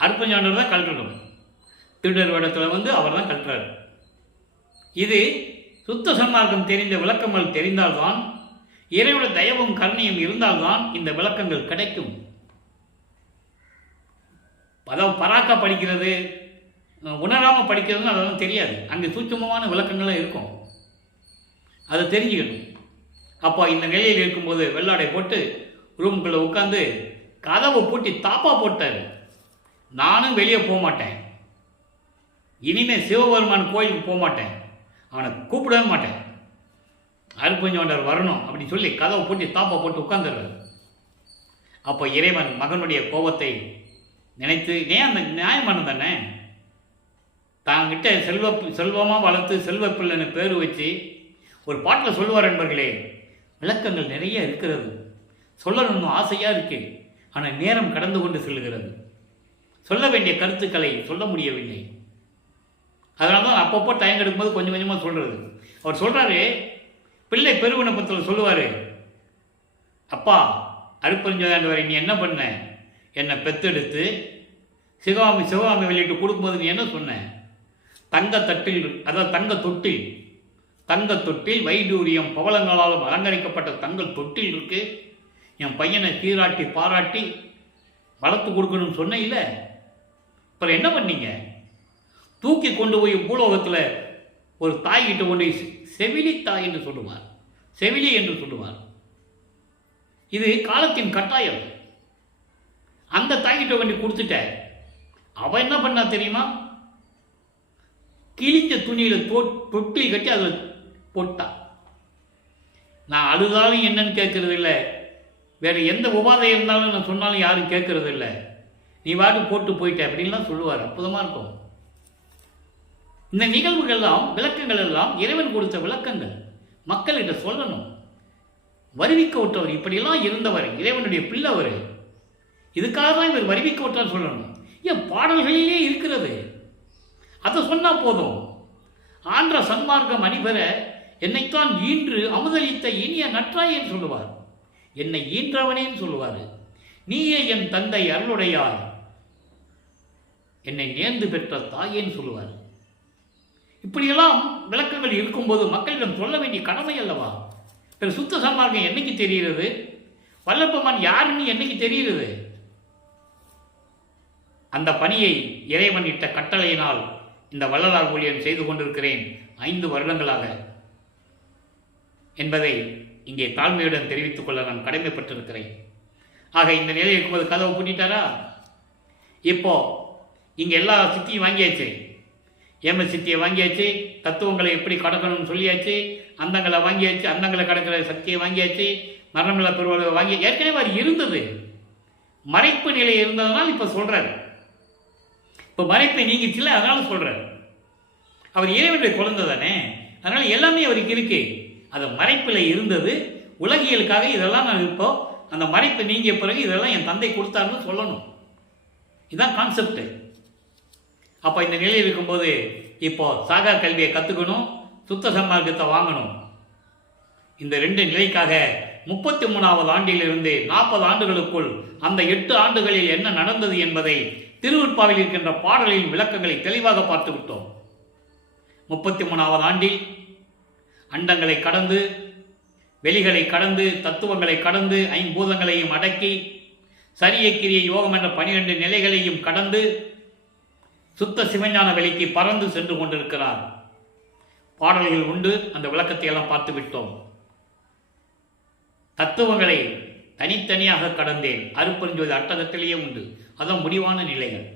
அருப்பஞ்சாண்டவர் தான் கழட்டணும். திருடர் வேடத்தில் அவர் தான் கழட்டுறாரு. இது சுத்த சன்மார்க்கம் தெரிந்த விளக்கங்கள் தெரிந்தால்தான், இறைவனுடைய தயவும் கருணையும் இருந்தால்தான் இந்த விளக்கங்கள் கிடைக்கும். அதாவது பராக்கா படிக்கிறது, உணராமல் படிக்கிறதுன்னு அதெல்லாம் தெரியாது. அங்கே சூட்சமமான விளக்கங்கள்லாம் இருக்கும், அதை தெரிஞ்சுக்கணும். அப்போ இந்த நிலையில் இருக்கும்போது வெள்ளாடை போட்டு ரூமுக்குள்ளே உட்காந்து கதவை பூட்டி தாப்பா போட்டார். நானும் வெளியே போக மாட்டேன், இனிமேல் சிவபெருமான் கோயிலுக்கு போக மாட்டேன், அவனை கூப்பிடவே மாட்டேன், அருப்பஞ்சாண்டவர் வரணும் அப்படின்னு சொல்லி கதவை பூட்டி தாப்பா போட்டு உட்காந்துடுறாரு. அப்போ இறைவன் மகனுடைய கோபத்தை நினைத்து, ஏன் அந்த நியாயமானது தானே, தாங்கிட்ட செல்வமாக வளர்த்து செல்வப்பிள்ளைன்னு பேர் வச்சு ஒரு பாட்டில் சொல்லுவார் நண்பர்களே, விளக்கங்கள் நிறைய இருக்கிறது, சொல்லணும்னு ஆசையாக இருக்கு, ஆனால் நேரம் கடந்து கொண்டு செல்லுகிறது, சொல்ல வேண்டிய கருத்துக்களை சொல்ல முடியவில்லை. அதனால தான் அப்பப்போ டைம் எடுக்கும்போது கொஞ்சம் கொஞ்சமாக சொல்கிறது. அவர் சொல்கிறாரு, பிள்ளை பெருவிண்ணப்பத்தில் சொல்லுவார், அப்பா அருப்பஞ்சாண்டவரை நீ என்ன பண்ண, என்னை பெத்தெடுத்து சிவகாமி வெளியிட்டு கொடுக்கும்போது நீ என்ன சொன்ன, தங்கத்தட்டில், அதாவது தங்க தொட்டில் வைடூரியம் பவளங்களால் அலங்கரிக்கப்பட்ட தங்கள் தொட்டில் இருக்கு, என் பையனை சீராட்டி பாராட்டி வளர்த்து கொடுக்கணும்னு சொன்ன இல்லை, அப்புறம் என்ன பண்ணீங்க, தூக்கி கொண்டு போய் பூலோகத்தில் ஒரு தாய்கிட்ட கொண்டு செவிலி தாய் என்று சொல்லுவார், செவிலி என்று சொல்லுவார். இது காலத்தின் கட்டாயம். அந்த தாய்கிட்ட கொண்டு கொடுத்துட்ட, அவ என்ன பண்ணா தெரியுமா, கிழிஞ்ச துணியில் தொட்டில் கட்டி அதில் போட்டா. நான் அழுதாலும் என்னன்னு கேட்கறது இல்லை, வேறு எந்த உபாதை இருந்தாலும் நான் சொன்னாலும் யாரும் கேட்கறது இல்லை, நீ வாட்டு போட்டு போயிட்ட அப்படின்லாம் சொல்லுவார். அற்புதமாக இருக்கும். இந்த நிகழ்வுகள் எல்லாம், விளக்கங்கள் எல்லாம் இறைவன் கொடுத்த விளக்கங்கள், மக்கள்கிட்ட சொல்லணும். வருவிக்க விட்டவர் இப்படியெல்லாம் இருந்தவர், இறைவனுடைய பிள்ளவர், இதுக்காக தான் இவர் வருவிக்க விட்டார் சொல்லணும். ஏன் பாடல்களிலே இருக்கிறது, அதை சொன்னால் போதும். ஆன்ற சன்மார்க்கம் அணிபெற என்னைத்தான் ஈன்று அமுதளித்த இனிய நற்றாயேன்னு சொல்லுவார், என்னை ஈன்றவனேன்னு சொல்லுவார், நீயே என் தந்தை அருளுடையாய், என்னை நேர்ந்து பெற்ற தாயேன்னு சொல்லுவார். இப்படியெல்லாம் விளக்கங்கள் இருக்கும்போது மக்களிடம் சொல்ல வேண்டிய கடமை அல்லவா? சுத்த சன்மார்க்கம் என்னைக்கு தெரிகிறது, வல்லப்பமான் யாருன்னு என்னைக்கு தெரிகிறது? அந்த பணியை இறைவன் இட்ட கட்டளையினால் இந்த வள்ளலார் ஊழியன் செய்து கொண்டிருக்கிறேன் 5 வருடங்களாக என்பதை இங்கே தாழ்மையுடன் தெரிவித்துக் கொள்ள நான் கடமைப்பட்டிருக்கிறேன். ஆக இந்த நிலையில் இருக்கும்போது கதவை பூட்டிட்டாரா? இப்போ இங்கே எல்லா சித்தியும் வாங்கியாச்சு, ஏம சித்தியை வாங்கியாச்சு, தத்துவங்களை எப்படி கடக்கணும்னு சொல்லியாச்சு, அந்தங்களை வாங்கியாச்சு, அந்தங்களை கடக்கிற சக்தியை வாங்கியாச்சு, மரணமில்லா பெருவாழ்வை வாங்கி ஏற்கனவே அது இருந்தது. மறைப்பு நிலை இருந்ததுனால் இப்போ சொல்கிறார். இப்போ மறைப்பை நீங்கிச்சுல, அதனால சொல்கிறார். அவர் இறைவனுடைய குழந்தை தானே, அதனால் எல்லாமே அவருக்கு இருக்கு. அது மறைப்பில் இருந்தது, உலகியலுக்காக இதெல்லாம் நான் இப்போ அந்த மறைப்பு நீங்கிய பிறகு இதெல்லாம் என் தந்தை கொடுத்தாருன்னு சொல்லணும். இதுதான் கான்செப்ட். அப்போ இந்த நிலையில் இருக்கும்போது இப்போ சாகா கல்வியை கற்றுக்கணும், சுத்த சன்மார்க்கத்தை வாங்கணும். இந்த 2 நிலைக்காக 33வது ஆண்டிலிருந்து 40 ஆண்டுகளுக்குள் அந்த 8 ஆண்டுகளில் என்ன நடந்தது என்பதை திருவருட்பாவில் இருக்கின்ற பாடலின் விளக்கங்களை தெளிவாக பார்த்து விட்டோம். 33வது ஆண்டில் அண்டங்களை கடந்து, வெளிகளை கடந்து, தத்துவங்களை கடந்து, 5 பூதங்களையும் அடக்கி, சரிய கிரிய யோகம் என்ற 12 நிலைகளையும் கடந்து சுத்த சிவஞான வெளிக்கு பறந்து சென்று கொண்டிருக்கிறார். பாடல்கள் உண்டு, அந்த விளக்கத்தை எல்லாம் பார்த்து விட்டோம். தத்துவங்களை தனித்தனியாக கடந்தேன், அருப்பெருஞ்சோதி அட்டகத்திலேயே உண்டு, அதான் முடிவான நிலைகள்.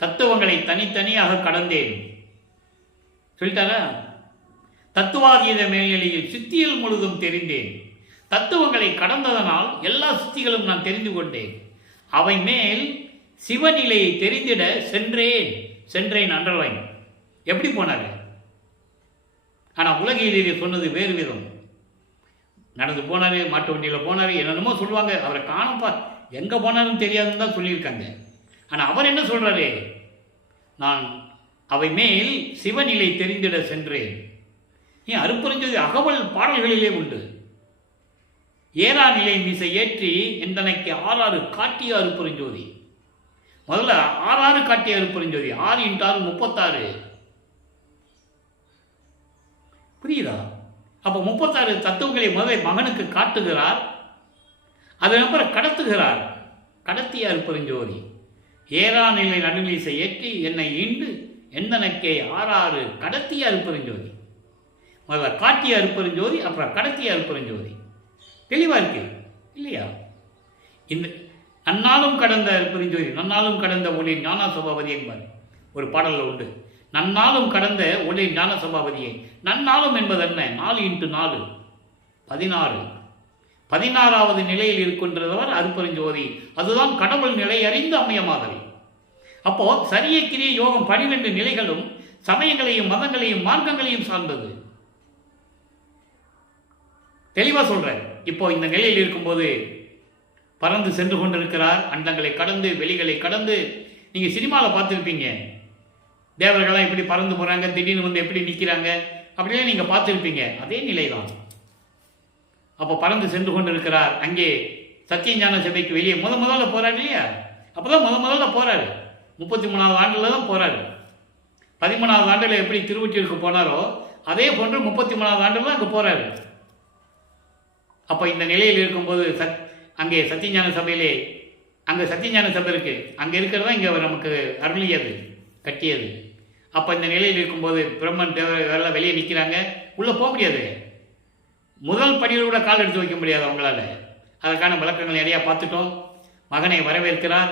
தத்துவங்களை தனித்தனியாக கடந்தேன் சொல்லிட்டாரா? தத்துவாதீத மேல்நிலையில் சித்தியல் முழுதும் தெரிந்தேன். தத்துவங்களை கடந்ததனால் எல்லா சித்திகளும் நான் தெரிந்து கொண்டேன். அவை மேல் சிவநிலையை தெரிந்திட சென்றேன் அன்றவைன். எப்படி போனாரு? ஆனால் உலகிலே சொன்னது வேறு விதம். நடந்து போனார், மாட்டு வண்டியில் போனார், என்னென்னமோ சொல்லுவாங்க. அவரை காணப்பா, எங்கே போனாருன்னு தெரியாதுன்னு தான் சொல்லியிருக்காங்க. ஆனால் அவர் என்ன சொல்கிறாரு? நான் அவை மேல் சிவநிலை தெரிந்திட சென்றேன். ஏன் அருப்பெருஞ்சோதி அகவல் பாடல்களிலே உண்டு. ஏறா நிலை மீசை ஏற்றி எந்தனைக்கு ஆறாறு காட்டிய அருப்பெருஞ்சோதி. முதல்ல ஆறாறு காட்டிய அருப்பெருஞ்சோதி. 6 × 6 36. புரியுதா? அப்போ 36 தத்துவங்களை முதல் மகனுக்கு காட்டுகிறார், அதனப்புறம் கடத்துகிறார். கடத்திய அருப்பெருஞ்சோதி. ஏறா நிலை நடுநிலை ஏற்றி என்னை ஈண்டு எந்தனக்கே 6 கடத்திய அருப்பெருஞ்சோதி. முதல்ல காட்டிய அருப்பெருஞ்சோதி, அப்புறம் கடத்திய அருப்பெருஞ்சோதி. தெளிவாக இருக்கு இல்லையா? இந்த நன்னாலும் கடந்த அருப்பெருஞ்சோதி, நன்னாலும் கடந்த ஒளி ஞான சபாபதி என்பார் ஒரு பாடலில் உண்டு. நன்னாலும் கடந்த ஒளி ஞான சபாபதியை. நன்னாலும் என்பது என்ன? 4 × 4 16. 16வது நிலையில் இருக்கின்றவர் அருப்பெருஞ்சோதி. அதுதான் கடவுள் நிலை அறிந்து அம்மையமாதல். அப்போ சரிய கிரிய யோகம் 12 நிலைகளும் சமயங்களையும் மதங்களையும் மார்க்கங்களையும் சார்ந்தது. தெளிவாக சொல்கிறேன். இப்போ இந்த நிலையில் இருக்கும்போது பறந்து சென்று கொண்டிருக்கிறார். அண்டங்களை கடந்து, வெளிகளை கடந்து. நீங்கள் சினிமாவில் பார்த்துருப்பீங்க, தேவர்கள்லாம் எப்படி பறந்து போகிறாங்க, திடீர்னு வந்து எப்படி நிற்கிறாங்க, அப்படியே நீங்கள் பார்த்துருப்பீங்க. அதே நிலை தான். அப்போ பறந்து சென்று கொண்டிருக்கிறார். அங்கே சத்தியஞான சபைக்கு வெளியே முதல்ல போகிறார் இல்லையா? அப்போ தான் முதல்ல போகிறாரு. 33வது ஆண்டில் தான் போகிறாரு. 13வது ஆண்டில் எப்படி திருவொற்றியூருக்கு போனாரோ அதே போன்று 33வது ஆண்டில் தான் அங்கே போகிறாரு. அப்போ இந்த நிலையில் இருக்கும்போது அங்கே சத்தியஞான சபையிலே, அங்கே சத்தியஞான சபை இருக்குது, அங்கே இருக்கிறதா இங்கே நமக்கு அருளியது, கட்டியது. அப்போ இந்த நிலையில் இருக்கும்போது பிரம்மன் தேவரெல்லாம் வெளியே நிற்கிறாங்க. உள்ளே போக முடியாது. முதல் படியில் கூட கால் எடுத்து வைக்க முடியாது அவங்களால. அதற்கான விளக்கங்கள் நிறையா பார்த்துட்டோம். மகனை வரவேற்கிறார்.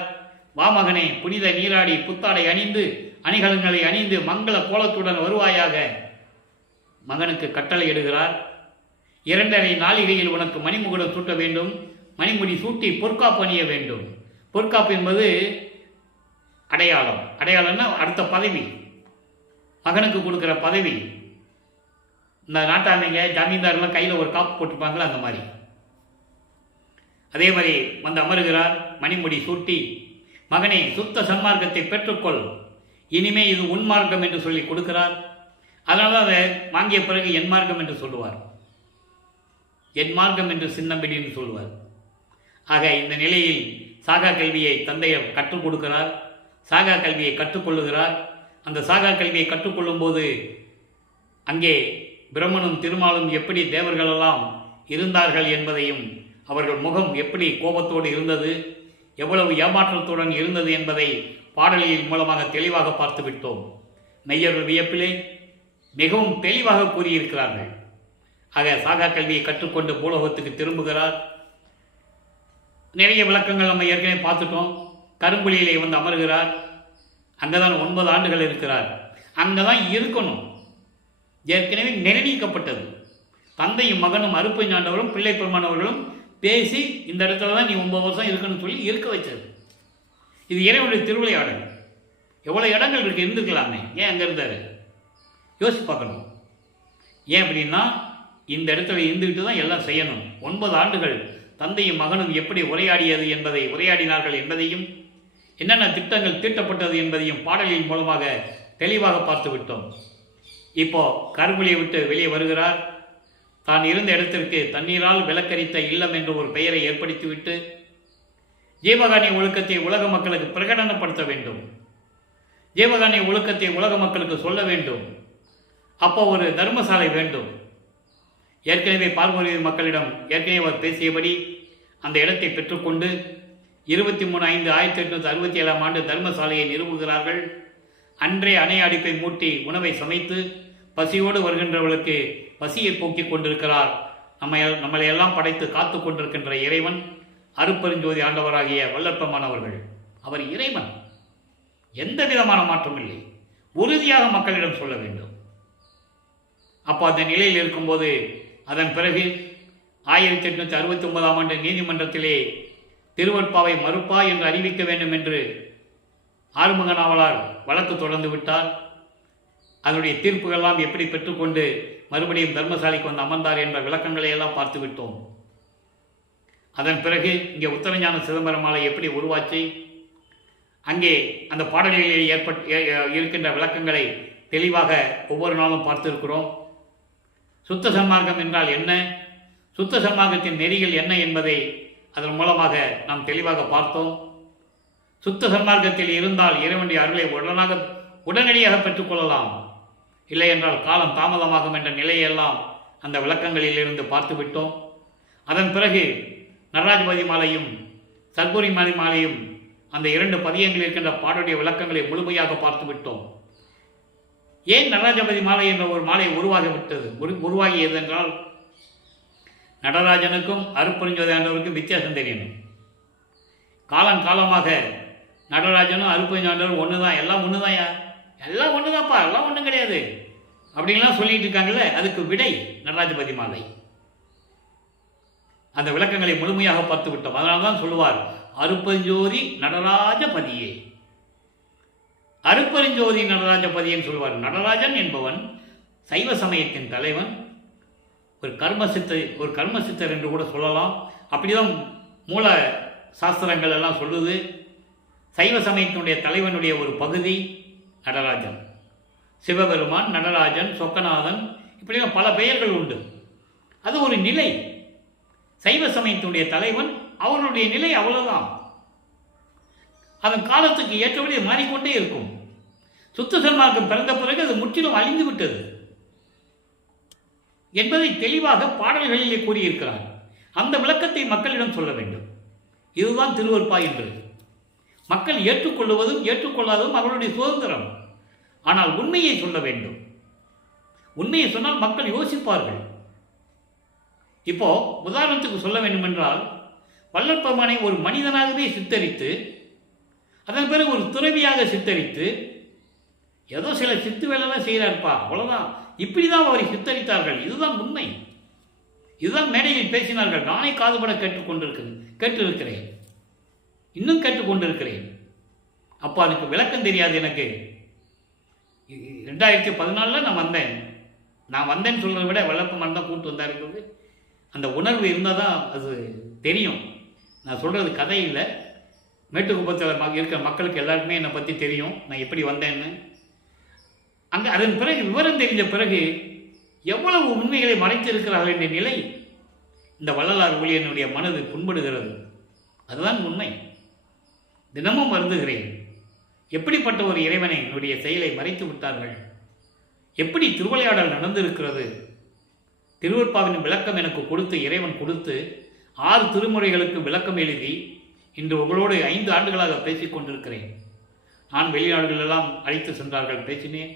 வா மகனே, புனித நீராடி புத்தாடை அணிந்து அணிகலன்களை அணிந்து மங்கள கோலத்துடன் வருவாயாக மகனுக்கு கட்டளை இடுகிறார். 2½ நாளிகையில் உனக்கு மணிமுகுடம் சூட்ட வேண்டும். மணிமுடி சூட்டி பொற்காப்பு அணிய வேண்டும். பொற்காப்பு என்பது அடையாளம். அடையாளம்னா அடுத்த பதவி, மகனுக்கு கொடுக்குற பதவி. இந்த நாட்டாமைங்க ஜாமீன்தாரெலாம் கையில் ஒரு காப்பு போட்டுப்பாங்களா, அந்த மாதிரி. அதே மாதிரி வந்து அமருகிறார். மணிமுடி சூட்டி, மகனே சுத்த சன்மார்க்கத்தை பெற்றுக்கொள், இனிமே இது உன்மார்க்கம் என்று சொல்லி கொடுக்கிறார். அதனால தான் அதை வாங்கிய பிறகு என் மார்க்கம் என்று சொல்லுவார். என் மார்க்கம் என்று சின்னம்பிடின்னு சொல்லுவார். ஆக இந்த நிலையில் சாகா கல்வியை தந்தையர் கற்றுக் கொடுக்கிறார். சாகா கல்வியை கற்றுக்கொள்ளுகிறார். அந்த சாகா கல்வியை கற்றுக்கொள்ளும் போது அங்கே பிரம்மனும் திருமாலும் எப்படி தேவர்களெல்லாம் இருந்தார்கள் என்பதையும், அவர்கள் முகம் எப்படி கோபத்தோடு இருந்தது, எவ்வளவு ஏமாற்றத்துடன் இருந்தது என்பதை பாடலின் மூலமாக தெளிவாக பார்த்து விட்டோம். மெய்யர்கள் வியப்பிலே மிகவும் தெளிவாக கூறியிருக்கிறார்கள். ஆக சாகா கல்வியை கற்றுக்கொண்டு பூலோகத்துக்கு திரும்புகிறார். நிறைய விளக்கங்கள் நம்ம ஏற்கனவே பார்த்துட்டோம். கரும்புலியிலே வந்து அமர்கிறார். அங்கே தான் 9 ஆண்டுகள் இருக்கிறார். அங்கே தான் இருக்கணும். ஏற்கனவே நிர்ணயிக்கப்பட்டது. தந்தையும் மகனும் அருப்பஞ்சாண்டவரும் பிள்ளை பெருமானவர்களும் பேசி இந்த இடத்துல தான் நீ 9 வருஷம் இருக்கணும்னு சொல்லி இருக்க வச்சது. இது இறைவனுடைய திருவிளையாடல். எவ்வளோ இடங்கள் இருக்குது, இருந்துக்கலாமே. ஏன் அங்கே இருந்தார்? யோசிச்சு பார்க்கணும். ஏன் அப்படின்னா இந்த இடத்துல இருந்துக்கிட்டு தான் எல்லாம் செய்யணும். 9 ஆண்டுகள் தந்தையும் மகனும் எப்படி உரையாடினார்கள் என்பதையும், என்னென்ன திட்டங்கள் தீட்டப்பட்டது என்பதையும் பாடலின் மூலமாக தெளிவாக பார்த்து விட்டோம். இப்போ கருங்குழியை விட்டு வெளியே வருகிறார். தான் இருந்த இடத்திற்கு தண்ணீரால் விளக்கரித்த இல்லம் என்று ஒரு பெயரை ஏற்படுத்திவிட்டு ஜீவகாருண்ய ஒழுக்கத்தை உலக மக்களுக்கு பிரகடனப்படுத்த வேண்டும். ஜீவகாருண்ய ஒழுக்கத்தை உலக மக்களுக்கு சொல்ல வேண்டும். அப்போ ஒரு தர்மசாலை வேண்டும். ஏற்கனவே பார்வதி மக்களிடம் ஏற்கனவே அவர் பேசியபடி அந்த இடத்தை பெற்றுக்கொண்டு 23/5/1867 ஆண்டு தர்மசாலையை நிறுவுகிறார்கள். அன்றே அணை அடிப்பை மூட்டி உணவை சமைத்து பசியோடு வருகின்றவர்களுக்கு பசியை போக்கிக் கொண்டிருக்கிறார். நம்மளை எல்லாம் படைத்து காத்து கொண்டிருக்கின்ற இறைவன் அருப்பெருஞ்சோதி ஆண்டவராகிய வல்லற்பமானவர்கள். அவர் இறைவன். எந்த விதமான மாற்றம் இல்லை. உறுதியாக மக்களிடம் சொல்ல வேண்டும். அப்போ அந்த நிலையில் இருக்கும்போது அதன் பிறகு 1869 ஆண்டு நீதிமன்றத்திலே திருவற்பாவை மறுப்பா என்று அறிவிக்க வேண்டும் என்று ஆறுமுக நாவலார் வழக்கு தொடர்ந்து விட்டார். அதனுடைய தீர்ப்புகள்லாம் எப்படி பெற்றுக்கொண்டு மறுபடியும் தர்மசாலைக்கு வந்து அமர்ந்தார் என்ற விளக்கங்களை எல்லாம் பார்த்து விட்டோம். அதன் பிறகு இங்கே உத்தரஞான சிதம்பரம் மாலை எப்படி உருவாச்சு, அங்கே அந்த பாடல்களில் இருக்கின்ற விளக்கங்களை தெளிவாக ஒவ்வொரு நாளும் பார்த்திருக்கிறோம். சுத்த சன்மார்க்கம் என்றால் என்ன, சுத்த சன்மார்க்கத்தின் நெறிகள் என்ன என்பதை அதன் மூலமாக நாம் தெளிவாக பார்த்தோம். சுத்த சன்மார்க்கத்தில் இருந்தால் இறைவனுடைய அருளை உடனடியாக பெற்றுக்கொள்ளலாம், இல்லை என்றால் காலம் தாமதமாகும் என்ற நிலையெல்லாம் அந்த விளக்கங்களில் இருந்து பார்த்து விட்டோம். அதன் பிறகு நடராஜபதி மாலையும் சர்க்குரி மாலையும் அந்த 2 பதியங்கள் இருக்கின்ற பாடலுடைய விளக்கங்களை முழுமையாக பார்த்து விட்டோம். ஏன் நடராஜபதி மாலை என்ற ஒரு மாலை உருவாகியது என்றால், நடராஜனுக்கும் அருட்பெருஞ்சோதி ஆண்டவருக்கும் வித்தியாசம் தெரியணும். காலமாக நடராஜனும் அருட்பெருஞ்சோதி ஆண்டவரும் ஒன்று தான், எல்லாம் ஒன்று தான், எல்லாம் ஒன்று தான்ப்பா, எல்லாம் ஒன்றும் கிடையாது அப்படின்லாம் சொல்லிட்டு இருக்காங்கல்ல, அதுக்கு விடை நடராஜபதி மாலை. அந்த விளக்கங்களை முழுமையாக பார்த்து விட்டோம். அதனால தான் சொல்லுவார், அருட்பெருஞ்சோதி நடராஜபதியே, அருட்பெருஞ்சோதி நடராஜபதியன்னு சொல்லுவார். நடராஜன் என்பவன் சைவ சமயத்தின் தலைவன், ஒரு கர்மசித்தர் என்று கூட சொல்லலாம். அப்படிதான் மூல சாஸ்திரங்கள் எல்லாம் சொல்லுது. சைவ சமயத்தினுடைய தலைவனுடைய ஒரு பகுதி நடராஜன். சிவபெருமான், நடராஜன், சொக்கநாதன், இப்படிலாம் பல பெயர்கள் உண்டு. அது ஒரு நிலை. சைவ சமயத்தினுடைய தலைவன், அவனுடைய நிலை அவ்வளவுதான். அதன் காலத்துக்கு ஏற்றபடி மாறிக்கொண்டே இருக்கும். சுத்த சன்மார்க்கம் பிறந்த பிறகு அது முற்றிலும் அழிந்து விட்டது என்பதை தெளிவாக பாடல்களிலே கூறியிருக்கிறார். அந்த விளக்கத்தை மக்களிடம் சொல்ல வேண்டும். இதுதான் திருவருட்பா என்று. மக்கள் ஏற்றுக்கொள்வதும் ஏற்றுக்கொள்ளாததும் அவர்களுடைய சுதந்திரம். ஆனால் உண்மையை சொல்ல வேண்டும். உண்மையை சொன்னால் மக்கள் யோசிப்பார்கள். இப்போ உதாரணத்துக்கு சொல்ல வேண்டும் என்றால், வல்லற்பெருமானை ஒரு மனிதனாகவே சித்தரித்து, அதன் பிறகு ஒரு துறவியாக சித்தரித்து, ஏதோ சில சித்து வேலைலாம் செய்கிறார்ப்பா, அவ்வளோதான், இப்படிதான் அவரை சித்தரித்தார்கள். இதுதான் உண்மை. இதுதான் மேடையில் பேசினார்கள். நானே காதுபட கேட்டிருக்கிறேன், இன்னும் கேட்டுக்கொண்டிருக்கிறேன். அப்போ அதுக்கு விளக்கம் தெரியாது எனக்கு. 2014 நான் வந்தேன்னு சொல்கிறத விட வல்லற்பெருமான் தான் கூப்பிட்டு வந்தாருங்கிறது அந்த உணர்வு இருந்தால் தான் அது தெரியும். நான் சொல்கிறது கதை இல்லை. மேட்டுக்குப்பத்தில் இருக்கிற மக்களுக்கு எல்லாருக்குமே என்னை பற்றி தெரியும், நான் எப்படி வந்தேன்னு. அங்கே அதன் பிறகு விவரம் தெரிஞ்ச பிறகு எவ்வளவு உண்மைகளை மறைத்திருக்கிறார்கள் என்ற நிலை இந்த வள்ளலார் ஊழியனுடைய மனது புண்படுகிறது. அதுதான் உண்மை. தினமும் வருந்துகிறேன். எப்படிப்பட்ட ஒரு இறைவனை என்னுடைய செயலை மறைத்து விட்டார்கள். எப்படி திருவிளையாடல் நடந்திருக்கிறது. திருவருட்பாவின் விளக்கம் எனக்கு கொடுத்து, இறைவன் கொடுத்து 6 திருமுறைகளுக்கு விளக்கம் எழுதி இன்று உங்களோடு 5 ஆண்டுகளாக பேசிக் கொண்டிருக்கிறேன். நான் வெளிநாடுகளெல்லாம் அழைத்து சென்றார்கள், பேசினேன்.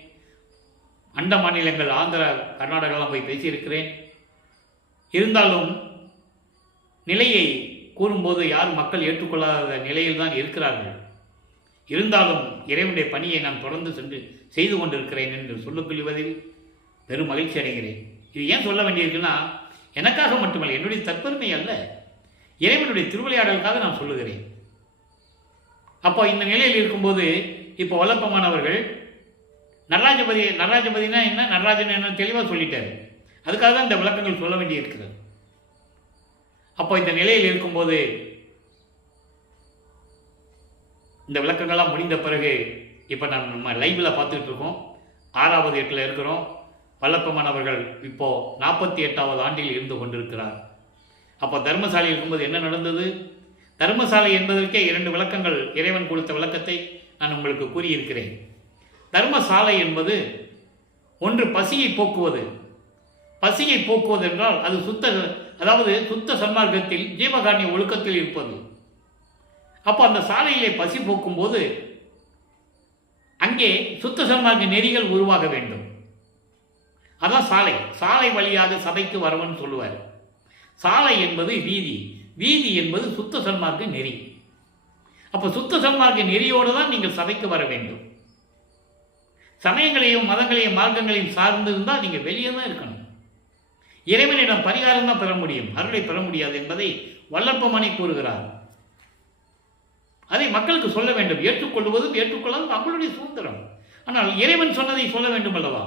அண்ட மாநிலங்கள் ஆந்திரா, கர்நாடகாலாம் போய் பேசியிருக்கிறேன். இருந்தாலும் நிலையை கூறும்போது யார் மக்கள் ஏற்றுக்கொள்ளாத நிலையில் தான் இருக்கிறார்கள். இருந்தாலும் இறைவனுடைய பணியை நான் தொடர்ந்து சென்று செய்து கொண்டிருக்கிறேன் என்று சொல்லிக்கொள்வதில் பெரும் மகிழ்ச்சி அடைகிறேன். இது ஏன் சொல்ல வேண்டியிருக்குன்னா, எனக்காக மட்டுமல்ல, என்னுடைய தற்பெருமை அல்ல, இறைவனுடைய திருவிளையாடலுக்காக நான் சொல்லுகிறேன். அப்போ இந்த நிலையில் இருக்கும்போது இப்போ வல்லப்பமானவர்கள் நடராஜபதினா என்ன, நடராஜன் என்ன தெளிவாக சொல்லிட்டாரு. அதுக்காக தான் இந்த விளக்கங்கள் சொல்ல வேண்டியிருக்கிறது. அப்போ இந்த நிலையில் இருக்கும்போது இந்த விளக்கங்கள்லாம் முடிந்த பிறகு இப்போ நம்ம லைவில் பார்த்துட்டு இருக்கோம். 6வது 8ல் இருக்கிறோம். வல்லப்பெருமான் அவர்கள் இப்போது 48வது ஆண்டில் இருந்து கொண்டிருக்கிறார். அப்போ தர்மசாலை இருக்கும்போது என்ன நடந்தது? தர்மசாலை என்பதற்கே 2 விளக்கங்கள், இறைவன் கொடுத்த விளக்கத்தை நான் உங்களுக்கு கூறியிருக்கிறேன். தர்மசாலை என்பது ஒன்று பசியை போக்குவது. பசியை போக்குவது என்றால் அது சுத்த சன்மார்க்கத்தில் ஜீவகாருண்ய ஒழுக்கத்தில் இருப்பது. அப்போ அந்த சாலையிலே பசி போக்கும்போது அங்கே சுத்த சன்மார்க்க நெறிகள் உருவாக வேண்டும். அதான் சாலை வழியாக சபைக்கு வரவன் சொல்லுவார். சாலை என்பது வீதி, வீதி என்பது சுத்த சன்மார்க்க நெறி. அப்போ சுத்த சன்மார்க்க நெறியோடு தான் நீங்கள் சபைக்கு வர வேண்டும். சமயங்களையும் மதங்களையும் மார்க்கங்களையும் சார்ந்து இருந்தால் நீங்கள் வெளியே தான் இருக்கணும். இறைவனிடம் பரிகாரம் தான் பெற முடியும், அருளை பெற முடியாது என்பதை வல்லப்பெருமானே கூறுகிறார். அதை மக்களுக்கு சொல்ல வேண்டும். ஏற்றுக்கொள்வதும் ஏற்றுக்கொள்ளாதும் அவங்களுடைய சுதந்திரம். ஆனால் இறைவன் சொன்னதை சொல்ல வேண்டும் அல்லவா?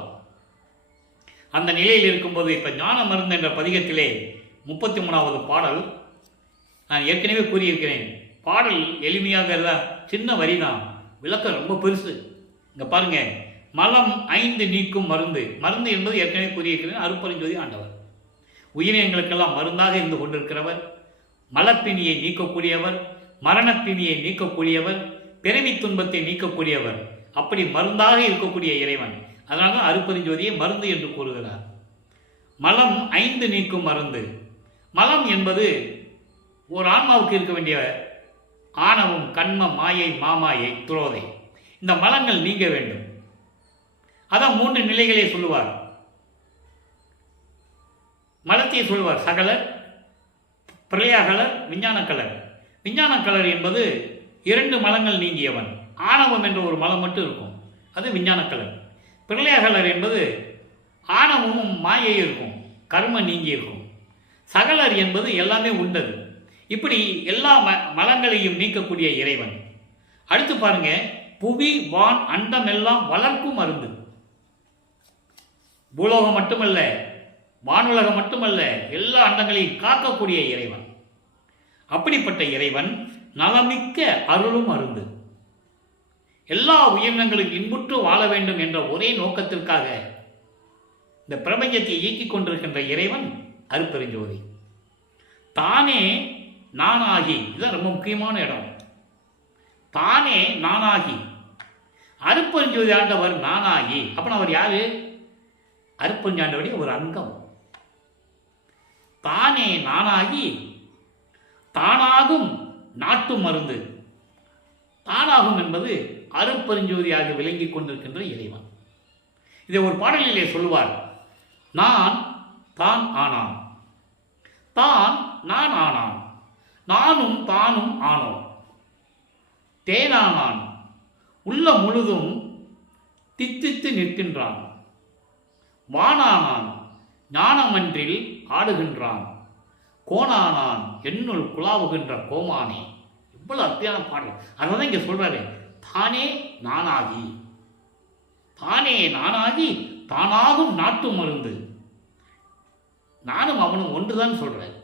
அந்த நிலையில் இருக்கும்போது இப்போ ஞான மருந்து என்ற பதிகத்திலே 33வது பாடல் நான் ஏற்கனவே கூறியிருக்கிறேன். பாடல் எளிமையாக இருந்தால் சின்ன வரி தான், விளக்கம் ரொம்ப பெருசு. இங்கே பாருங்க, மலம் 5 நீக்கும் மருந்து. மருந்து என்பது ஏற்கனவே கூறியிருக்கிறேன், அருட்பெருஞ்சோதி ஆண்டவர். உயிரினங்களுக்கெல்லாம் மருந்தாக இருந்து கொண்டிருக்கிறவர், மலப்பிணியை நீக்கக்கூடியவர், மரணப்பிணியை நீக்கக்கூடியவர், பிறவி துன்பத்தை நீக்கக்கூடியவர், அப்படி மருந்தாக இருக்கக்கூடிய இறைவன். அதனால தான் அருட்பெருஞ்சோதியை மருந்து என்று கூறுகிறார். மலம் 5 நீக்கும் மருந்து. மலம் என்பது ஒரு ஆன்மாவுக்கு இருக்க வேண்டிய ஆணவம், கண்மம், மாயை, மாமாயை, துரோதை, இந்த மலங்கள் நீங்க வேண்டும். அதான் 3 நிலைகளை சொல்லுவார். மலத்தை சொல்லுவார் சகலர், பிரளயகலர், விஞ்ஞானக்கலர். விஞ்ஞானக்கலர் என்பது 2 மலங்கள் நீங்கியவன். ஆணவம் என்ற ஒரு மலம் மட்டும் இருக்கும், அது விஞ்ஞானக்கலர். பிரளயகலர் என்பது ஆணவமும் மாயை இருக்கும், கர்ம நீங்கி இருக்கும். சகலர் என்பது எல்லாமே உண்டது. இப்படி எல்லா மலங்களையும் நீக்கக்கூடிய இறைவன். அடுத்து பாருங்க, புவி வான் அண்டமெல்லாம் வளர்க்கும் மருந்து. பூலோகம் மட்டுமல்ல, வானுலகம் மட்டுமல்ல, எல்லா அண்டங்களையும் காக்கக்கூடிய இறைவன். அப்படிப்பட்ட இறைவன் நலமிக்க அருளும் மருந்து. எல்லா உயிரினங்களும் இன்புற்று வாழ வேண்டும் என்ற ஒரே நோக்கத்திற்காக இந்த பிரபஞ்சத்தை இயக்கிக் கொண்டிருக்கின்ற இறைவன் அருட்பெருஞ்சோதி. தானே நானாகி, இதுதான் ரொம்ப முக்கியமான இடம். தானே நானாகி, அருட்பெருஞ்சோதி ஆண்டவர் நானாகி. அப்ப அவர் யாரு? அருட்பெருஞ்சோதி ஆண்டவருடைய ஒரு அங்கம். தானே நானாகி தானாகும் நாட்டு மருந்து. தானாகும் என்பது அருட்பெருஞ்சோதியாக விளங்கிக் கொண்டிருக்கின்ற இறைவன். இதை ஒரு பாடலிலே சொல்லுவார். நான் தான் ஆனான், தான் நான் ஆனான், நானும் தானும் ஆனோம், தேனானான், உள்ள முழுதும் தித்தித்து நிற்கின்றான், வானானான், ஞானமன்றில் ஆடுகின்றான், கோணானான், என்னுள் குழாவுகின்ற கோமானே. இவ்வளவு அத்தியான பாடல். அதான் இங்க சொல்றாரு, தானே நானாகி, தானே நானாகி தானாகும் நாட்டு மருந்து. நானும் அவனும் ஒன்றுதான் சொல்றாரு,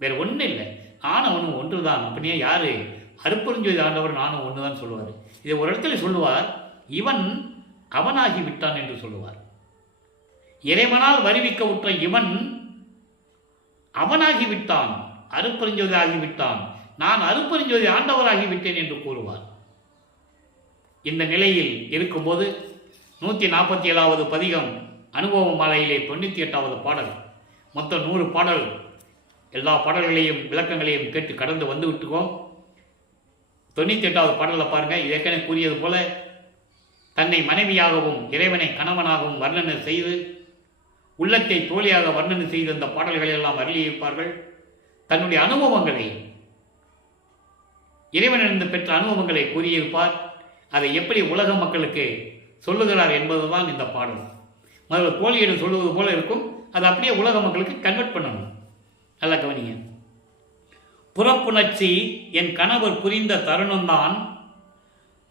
வேற ஒண்ணு இல்லை. நானும் அவனும் ஒன்றுதான். அப்படியே யாரு? அருட்பெருஞ்சோதி ஆண்டவர் நானும் ஒன்றுதான் சொல்லுவார். இதை ஒரு இடத்துல சொல்லுவார், இவன் அவனாகி விட்டான் என்று சொல்லுவார். இறைவனால் வருவிக்க உற்ற இவன் அவனாகி விட்டான், அருட்பெருஞ்சோதி ஆகிவிட்டான், நான் அருட்பெருஞ்சோதி ஆண்டவராகி விட்டேன் என்று கூறுவார். இந்த நிலையில் இருக்கும்போது 147வது பதிகம் அனுபவ மாலையிலே 98வது பாடல், மொத்தம் 100 பாடல். எல்லா பாடல்களையும் விளக்கங்களையும் கேட்டு கடந்து வந்து விட்டுக்கோம். 98வது பாடலில் பாருங்க, ஏற்கனவே கூறியது போல தன்னை மனைவியாகவும் இறைவனை கணவனாகவும் வர்ணனை செய்து, உள்ளத்தை தோழியாக வர்ணனை செய்து அந்த பாடல்களை எல்லாம் அருளியிருப்பார்கள். தன்னுடைய அனுபவங்களை, இறைவனிடம் பெற்ற அனுபவங்களை கூறியிருப்பார். அதை எப்படி உலக மக்களுக்கு சொல்லுகிறார் என்பதுதான் இந்த பாடல். முதல்ல தோழியிடம் சொல்லுவது போல இருக்கும், அதை அப்படியே உலக மக்களுக்கு கன்வெர்ட் பண்ணணும். நல்லா கவனிங்க. புறப்புணர்ச்சி என் கணவர் புரிந்த தருணம்தான்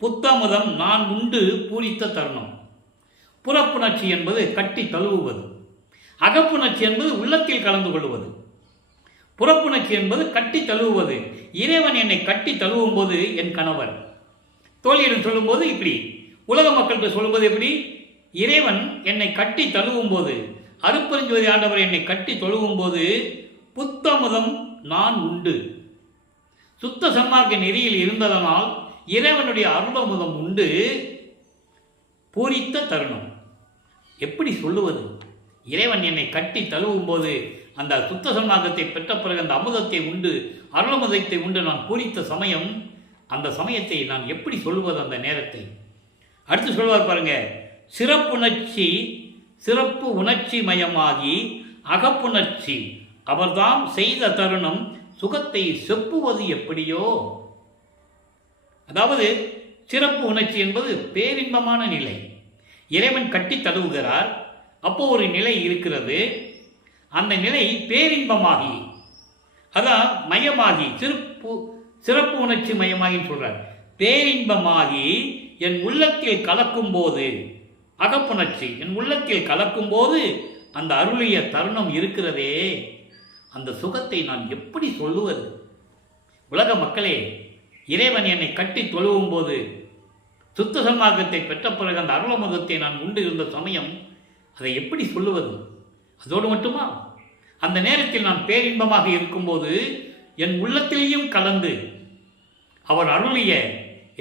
புத்தமுதம் நான் உண்டு பூரித்த தருணம். புறப்புணர்ச்சி என்பது கட்டி தழுவுவது, அகப்புணர்ச்சி என்பது உள்ளத்தில் கலந்து கொள்வது. புறப்புணர்ச்சி என்பது கட்டி தழுவுவது. இறைவன் என்னை கட்டி தழுவும் போது என் கணவர், தோழியிடம் சொல்லும்போது இப்படி, உலக மக்கள்கிட்ட சொல்லும்போது எப்படி? இறைவன் என்னை கட்டி தழுவும் போது, அருட்பெருஞ்சோதி ஆண்டவர் என்னை கட்டி தொழுவும் போது புத்தமுதம் நான் உண்டு. சுத்த சன்மார்க்க நெறியில் இருந்ததனால் இறைவனுடைய அருளமுதம் உண்டு பூரித்த தருணம். எப்படி சொல்லுவது? இறைவன் என்னை கட்டி தழுவும் போது அந்த சுத்த சன்மார்க்கத்தை பெற்ற பிறகு அந்த அமுதத்தை உண்டு, அருளமுதத்தை உண்டு நான் பூரித்த சமயம், அந்த சமயத்தை நான் எப்படி சொல்லுவது? அந்த நேரத்தை அடுத்து சொல்வார் பாருங்க. சிறப்புணர்ச்சி சிறப்பு உணர்ச்சி மயமாகி அகப்புணர்ச்சி அவர்தாம் செய்த தருணம் சுகத்தை செப்புவது எப்படியோ. அதாவது சிறப்பு உணர்ச்சி என்பது பேரின்பமான நிலை. இறைவன் கட்டி தழுவுகிறார், அப்போ ஒரு நிலை இருக்கிறது. அந்த நிலை பேரின்பமாகி, அதான் மயமாகி, சிறப்பு உணர்ச்சி மயமாகின்னு சொல்றார். பேரின்பமாகி என் உள்ளத்தில் கலக்கும் போது, அகப்புணர்ச்சி என் உள்ளத்தில் கலக்கும் போது அந்த அருளிய தருணம் இருக்கிறதே, அந்த சுகத்தை நான் எப்படி சொல்லுவது? உலக மக்களே, இறைவன் என்னை கட்டி தொழுவும் போது, சுத்த சன்மார்க்கத்தை பெற்ற பிறகு அந்த அருளமுதத்தை நான் உண்டு இருந்த சமயம் அதை எப்படி சொல்லுவது? அதோடு மட்டுமா, அந்த நேரத்தில் நான் பேரின்பமாக இருக்கும்போது என் உள்ளத்திலேயும் கலந்து அவர் அருளிய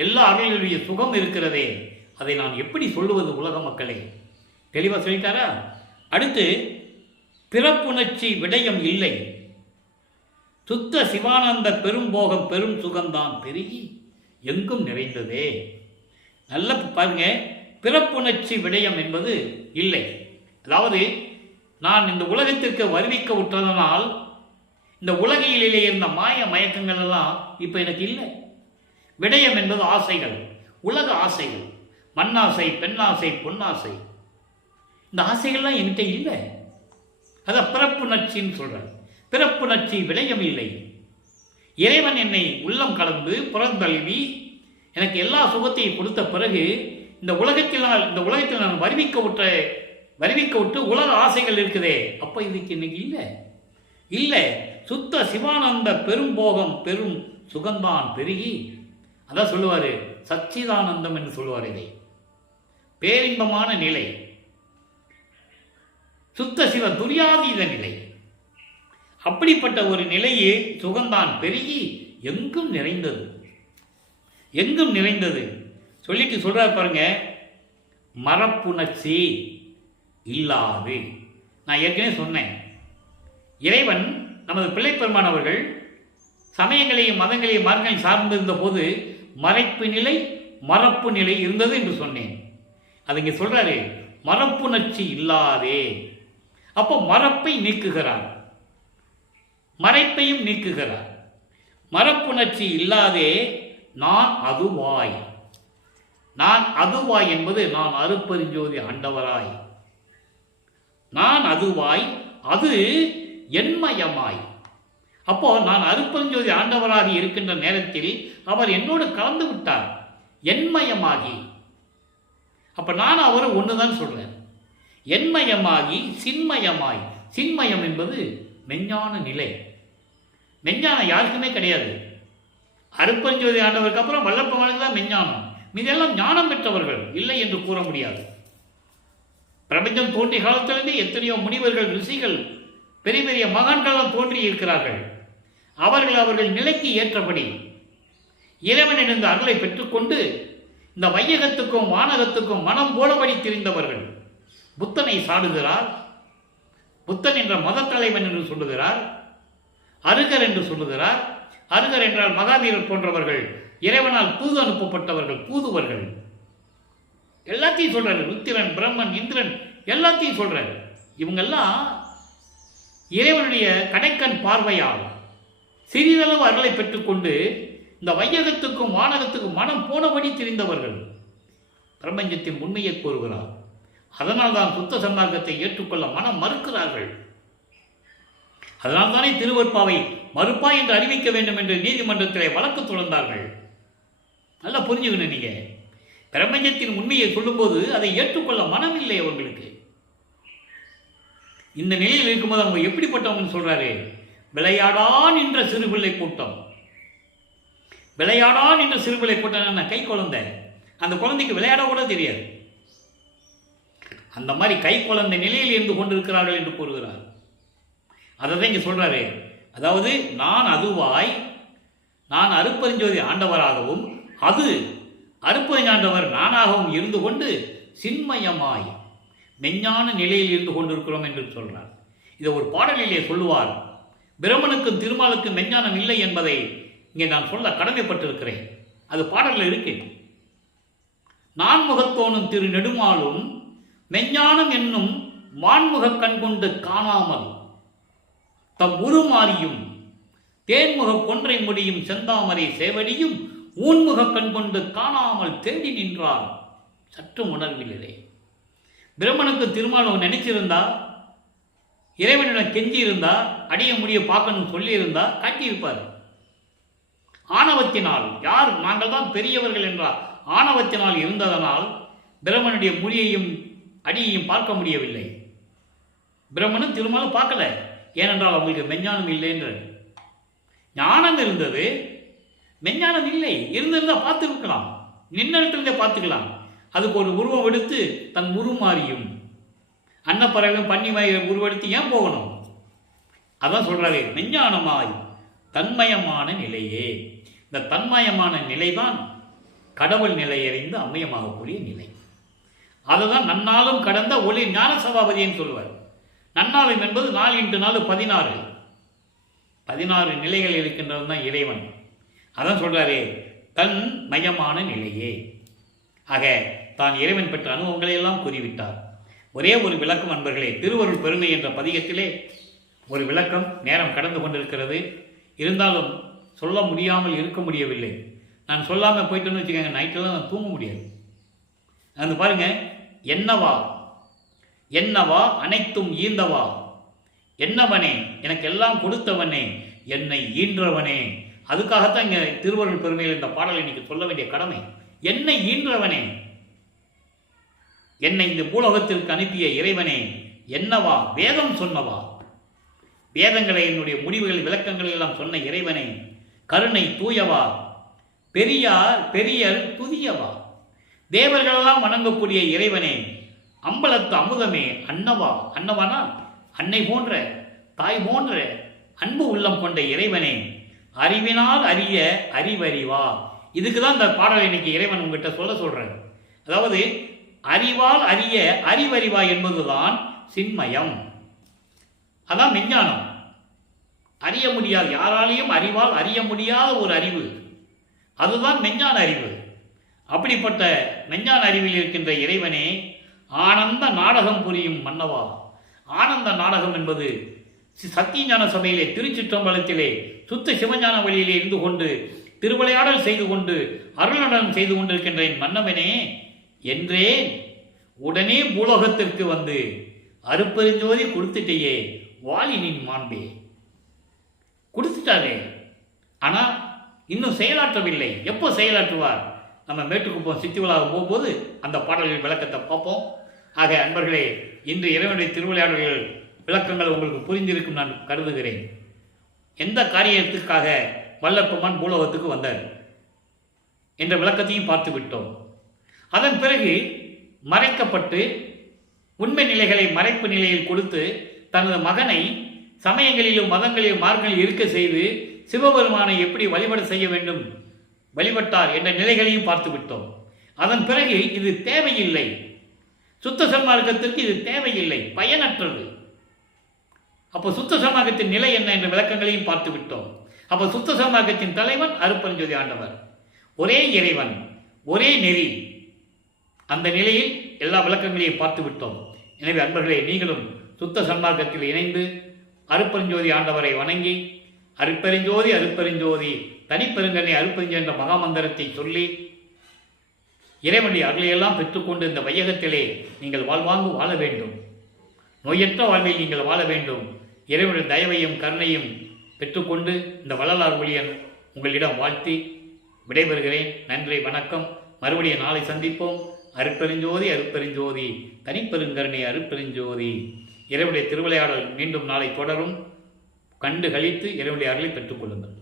எல்லா அருளிய சுகம் இருக்கிறதே, அதை நான் எப்படி சொல்லுவது? உலக மக்களே, தெளிவாக சொல்லிட்டாரா? அடுத்து, பிறப்புணர்ச்சி விடயம் இல்லை, சுத்த சிவானந்த பெரும்போகம் பெரும் சுகம்தான் பெருகி எங்கும் நிறைந்ததே. நல்ல பாருங்க, பிறப்புணர்ச்சி விடயம் என்பது இல்லை. அதாவது நான் இந்த உலகத்திற்கு வருவிக்க விட்டதனால் இந்த உலகிலே இருந்த மாய மயக்கங்கள் எல்லாம் இப்போ எனக்கு இல்லை. விடயம் என்பது ஆசைகள், உலக ஆசைகள், மண்ணாசை, பெண்ணாசை, பொன்னாசை. இந்த ஆசைகள்லாம் என்கிட்ட இல்லை. அதான் பிறப்புணர்ச்சின்னு சொல்கிறேன். பிறப்புணர்ச்சி விடயம் இல்லை. இறைவன் என்னை உள்ளம் கலந்து புறந்தழுவி எனக்கு எல்லா சுகத்தையும் கொடுத்த பிறகு இந்த உலகத்தில் நான் வருவிக்க விட்டு உலக ஆசைகள் இருக்குதே, அப்போ இதுக்கு இன்னைக்கு இல்லை. சுத்த சிவானந்த பெரும்போகம் பெரும் சுகந்தான் பெருகி, அதான் சொல்லுவார், சச்சிதானந்தம் என்று சொல்லுவார். இதை பேரின்பமான நிலை, சுத்த சிவ துரியாதீத நிலை. அப்படிப்பட்ட ஒரு நிலையே சுகந்தான் பெருகி எங்கும் நிறைந்தது. சொல்லிட்டு சொல்றார் பாருங்க, மரப்புணர்ச்சி இல்லாது. நான் ஏற்கனவே சொன்னேன், இறைவன் நமது பிள்ளைப்பெருமான் அவர்கள் சமயங்களையும் மதங்களையும் மார்க்கங்களையும் சார்ந்திருந்த போது மறைப்பு நிலை, மரப்பு நிலை இருந்தது என்று சொன்னேன். அது இங்கே சொல்றாரு, மரப்புணர்ச்சி இல்லாதே. அப்போ மரப்பை நீக்குகிறார், மறைப்பையும் நீக்குகிறார். மரப்புணர்ச்சி இல்லாதே நான் அதுவாய். நான் அதுவாய் என்பது நான் அருப்பெருஞ்சோதி ஆண்டவராய். நான் அதுவாய், அது என்மயமாய். அப்போ நான் அருப்பெருஞ்சோதி ஆண்டவராக இருக்கின்ற நேரத்தில் அவர் என்னோடு கலந்து விட்டார், என்மயமாகி. அப்ப நான் அவரை ஒண்ணுதான் சொல்றேன். என்மயமாகி சின்மயமாய். சின்மயம் என்பது மெஞ்ஞான நிலை. மெஞ்ஞானம் யாருக்குமே கிடையாது. அருப்பெருஞ்சோதி ஆண்டவருக்கு அப்புறம் வல்லப்பெருமானுக்கு தான் மெஞ்ஞானம். இதெல்லாம் ஞானம் பெற்றவர்கள் இல்லை என்று கூற முடியாது. பிரபஞ்சம் தோன்றிய காலத்திலிருந்து எத்தனையோ முனிவர்கள், ரிஷிகள், பெரிய பெரிய மகான்கள் தோன்றி இருக்கிறார்கள். அவர்கள் நிலைக்கு ஏற்றபடி இறைவனிடம் அருளை பெற்றுக்கொண்டு இந்த வையகத்துக்கும் வானகத்துக்கும் மனம் போலபடி திரிந்தவர்கள். புத்தனை சாடுகிறார், புத்தன் என்ற மத தலைவன் என்று சொல்லுகிறார், அருகர் என்று சொல்லுகிறார். அருகர் என்றால் மகாவீரர் போன்றவர்கள், இறைவனால் தூது அனுப்பப்பட்டவர்கள், தூதுவர்கள். எல்லாத்தையும் சொல்றாரு. ருத்திரன், பிரம்மன், இந்திரன் எல்லாத்தையும் சொல்றாரு. இவங்கெல்லாம் இறைவனுடைய கடைக்கண் பார்வையால் சிறிதளவு அருளை பெற்றுக்கொண்டு இந்த வையகத்துக்கும் வானகத்துக்கும் மனம் போனபடி திரிந்தவர்கள். பிரபஞ்சத்தின் உண்மையை கூறுகிறார். அதனால் தான் சுத்த சன்மார்க்கத்தை ஏற்றுக்கொள்ள மனம் மறுக்கிறார்கள். அதனால் தானே திருவற்பாவை மறுப்பா என்று அறிவிக்க வேண்டும் என்று நீதிமன்றத்திலே வழக்கு தொடர்ந்தார்கள். நல்லா புரிஞ்சுக்கணும். நீங்க பிரபஞ்சத்தின் உண்மையை சொல்லும்போது அதை ஏற்றுக்கொள்ள மனம் இல்லை அவர்களுக்கு. இந்த நிலையில் இருக்கும்போது அவங்க எப்படிப்பட்டவங்கன்னு சொல்றாரு, விளையாடான் என்ற சிறுபிள்ளை கூட்டம். விளையாடான் என்ற சிறுபிள்ளை கூட்டம் கை குழந்தை. அந்த குழந்தைக்கு விளையாட கூட தெரியாது. அந்த மாதிரி கை குழந்தை நிலையில் இருந்து கொண்டிருக்கிறார்கள் என்று கூறுகிறார். அதை தான் இங்கே சொல்றாரு. அதாவது நான் அதுவாய், நான் அருப்பெருஞ்சோதி ஆண்டவராகவும் அது அருப்பெருஞ்சாண்டவர் நானாகவும் இருந்து கொண்டு சின்மயமாய் மெஞ்ஞான நிலையில் இருந்து கொண்டிருக்கிறோம் என்று சொல்றார். இதை ஒரு பாடலிலே சொல்லுவார். பிரம்மனுக்கும் திருமாலுக்கும் மெஞ்ஞானம் இல்லை என்பதை இங்கே நான் சொல்ல கடமைப்பட்டிருக்கிறேன். அது பாடலில் இருக்கு. நான்முகத்தோனும் திரு நெடுமாலும் மெஞ்ஞானம் என்னும் வான்முக கண் கொண்டு காணாமல் தம் உருமாறியும் தேன்முக கொன்றை முடியும் செந்தாமரை சேவடியும் ஊன்முக கண் கொண்டு காணாமல் தேடி நின்றார். சற்றும் உணர்வில்லை. பிரம்மனுக்கு திருமாலும் நினைச்சிருந்தா, இறைவனிடம் கெஞ்சி இருந்தா, அடிய முடிய பார்க்கணும் சொல்லியிருந்தா காட்டியிருப்பார். ஆணவத்தினால், யார் நாங்கள் தான் பெரியவர்கள் என்றார், ஆணவத்தினால் இருந்ததனால் பிரம்மனுடைய முடியையும் அடியையும் பார்க்க முடியவில்லை. பிரம்மனும் திருமாலும் பார்க்கல. ஏனென்றால் அவங்களுக்கு மெஞ்ஞானம் இல்லைன்ற. ஞானம் இருந்தது, மெஞ்ஞானம் இல்லை. இருந்திருந்தால் பார்த்துருக்கலாம், நின்னிடத்திலிருந்தே பார்த்துக்கலாம். அதுக்கு ஒரு உருவம் எடுத்து தன் உருமாறியும் அன்னப்பறவையும் பண்ணி உருவெடுத்து ஏன் போகணும்? அதான் சொல்றாரு, மெஞ்ஞானமாய் தன்மயமான நிலையே. இந்த தன்மயமான நிலைதான் கடவுள் நிலையறிந்து அம்மயமாகக்கூடிய நிலை. அதுதான் நன்னாலும் கடந்த ஒளி ஞான சபாபதின்னு சொல்லுவார். நன்னாலும் என்பது 4 × 4 16. 16 நிலைகள் இருக்கின்றவன் தான் இறைவன். அதான் சொல்றாரு, தன் மயமான நிலையே. ஆக தான் இறைவன் பெற்ற அனுபவங்களை எல்லாம் கூறிவிட்டார். ஒரே ஒரு விளக்கம் அன்பர்களே, திருவருள் பெருமை என்ற பதிகத்திலே ஒரு விளக்கம். நேரம் கடந்து கொண்டிருக்கிறது, இருந்தாலும் சொல்ல முடியாமல் இருக்க முடியவில்லை. நான் சொல்லாமல் போயிட்டேன்னு வச்சுக்கோங்க, நைட்டெல்லாம் நான் தூங்க முடியாது. அது பாருங்க, என்னவா என்னவா அனைத்தும் ஈந்தவா, என்னவனே எனக்கு எல்லாம் கொடுத்தவனே, என்னை ஈன்றவனே. அதுக்காகத்தான் இங்கே திருவருள் பெருமையில் இந்த பாடலை இன்னைக்கு சொல்ல வேண்டிய கடமை. என்னை ஈன்றவனே, என்னை இந்த பூலோகத்திற்கு அனுப்பிய இறைவனே, என்னவா வேதம் சொன்னவா, வேதங்களை என்னுடைய முடிவுகள் விளக்கங்களை எல்லாம் சொன்ன இறைவனே, கருணை தூயவா, பெரியார் பெரியர் புதியவா, தேவர்களெல்லாம் வணங்கக்கூடிய இறைவனே, அம்பலத்து அமுதமே, அன்னவா. அன்னவானா அன்னை போன்ற தாய் போன்ற அன்பு உள்ளம் கொண்ட இறைவனே, அறிவினால் அறிய அறிவறிவா. இதுக்கு தான் இந்த பாடலை இன்னைக்கு இறைவன் உங்ககிட்ட சொல்றேன். அதாவது அறிவால் அறிய அறிவறிவா என்பதுதான் சின்மயம். அதான் மெஞ்ஞானம். அறிய முடியாது, யாராலையும் அறிவால் அறிய முடியாத ஒரு அறிவு, அதுதான் மெஞ்ஞான அறிவு. அப்படிப்பட்ட மெஞ்ஞான அறிவில் இருக்கின்ற இறைவனே, ஆனந்த நாடகம் புரியும் மன்னவா. ஆனந்த நாடகம் என்பது சத்தியஞான சபையிலே திருச்சிற்றம்பலத்திலே சுத்த சிவஞான வழியிலே இருந்து கொண்டு திருவிளையாடல் செய்து கொண்டு அருள்நடனம் செய்து கொண்டிருக்கின்ற என் மன்னவனே என்றே உடனே பூலோகத்திற்கு வந்து அருப்பெருஞ்சோதி கொடுத்துட்டேயே, வாலினின் மாண்பே. கொடுத்துட்டாரே, ஆனால் இன்னும் செயலாற்றவில்லை. எப்போ செயலாற்றுவார்? நம்ம மேட்டுக்குப்பம் சித்தி விழாவுக்கு போகும்போது அந்த பாடல்கள் விளக்கத்தை பார்ப்போம். ஆக அன்பர்களே, இன்று இறைவனுடைய திருவிளையாடல்கள் விளக்கங்கள் உங்களுக்கு புரிந்திருக்கும் நான் கருதுகிறேன். எந்த காரியத்துக்காக வல்லப்பெருமான் பூலோகத்துக்கு வந்தார் என்ற விளக்கத்தையும் பார்த்து விட்டோம். அதன் பிறகு மறைக்கப்பட்டு உண்மை நிலைகளை மறைப்பு நிலையில் கொடுத்து தனது மகனை சமயங்களிலும் மதங்களிலும் மார்களில் இருக்க செய்து சிவபெருமானை எப்படி வழிபாடு செய்ய வேண்டும் வழிபட்டார் என்ற நிலைகளையும் பார்த்து விட்டோம். அதன் பிறகு இது தேவையில்லை, சுத்த சன்மார்க்கத்திற்கு இது தேவையில்லை, பயனற்றது. அப்போ சுத்த சன்மார்க்கத்தின் நிலை என்ன என்ற விளக்கங்களையும் பார்த்து விட்டோம். அப்போ சுத்த சன்மார்க்கத்தின் தலைவன் அருட்பெருஞ்சோதி ஆண்டவர், ஒரே இறைவன், ஒரே நெறி. அந்த நிலையில் எல்லா விளக்கங்களையும் பார்த்து விட்டோம். எனவே அன்பர்களே, நீங்களும் சுத்த சன்மார்க்கத்தில் இணைந்து அருட்பெருஞ்சோதி ஆண்டவரை வணங்கி அருட்பெருஞ்சோதி அருட்பெருஞ்சோதி தனிப்பெருங்கனை அருட்பெருஞ்சோதி என்ற மகாமந்திரத்தை சொல்லி இறைவனுடைய அருளையெல்லாம் பெற்றுக்கொண்டு இந்த வையகத்திலே நீங்கள் வாழ்வாங்கு வாழ வேண்டும். நோயற்ற வாழ்வில் நீங்கள் வாழ வேண்டும். இறைவனுடைய தயவையும் கருணையும் பெற்றுக்கொண்டு இந்த வள்ளலார் ஒளியன் உங்களிடம் வாழ்த்தி விடைபெறுகிறேன். நன்றி, வணக்கம். மறுபடியும் நாளை சந்திப்போம். அருட்பெருஞ்சோதி அருட்பெருஞ்சோதி தனிப்பெருங்கருணை அருட்பெருஞ்சோதி. இறைவனுடைய திருவிளையாடல் மீண்டும் நாளை தொடரும். கண்டு கழித்து இறைவனுடைய அருளை பெற்றுக்கொள்ளுங்கள்.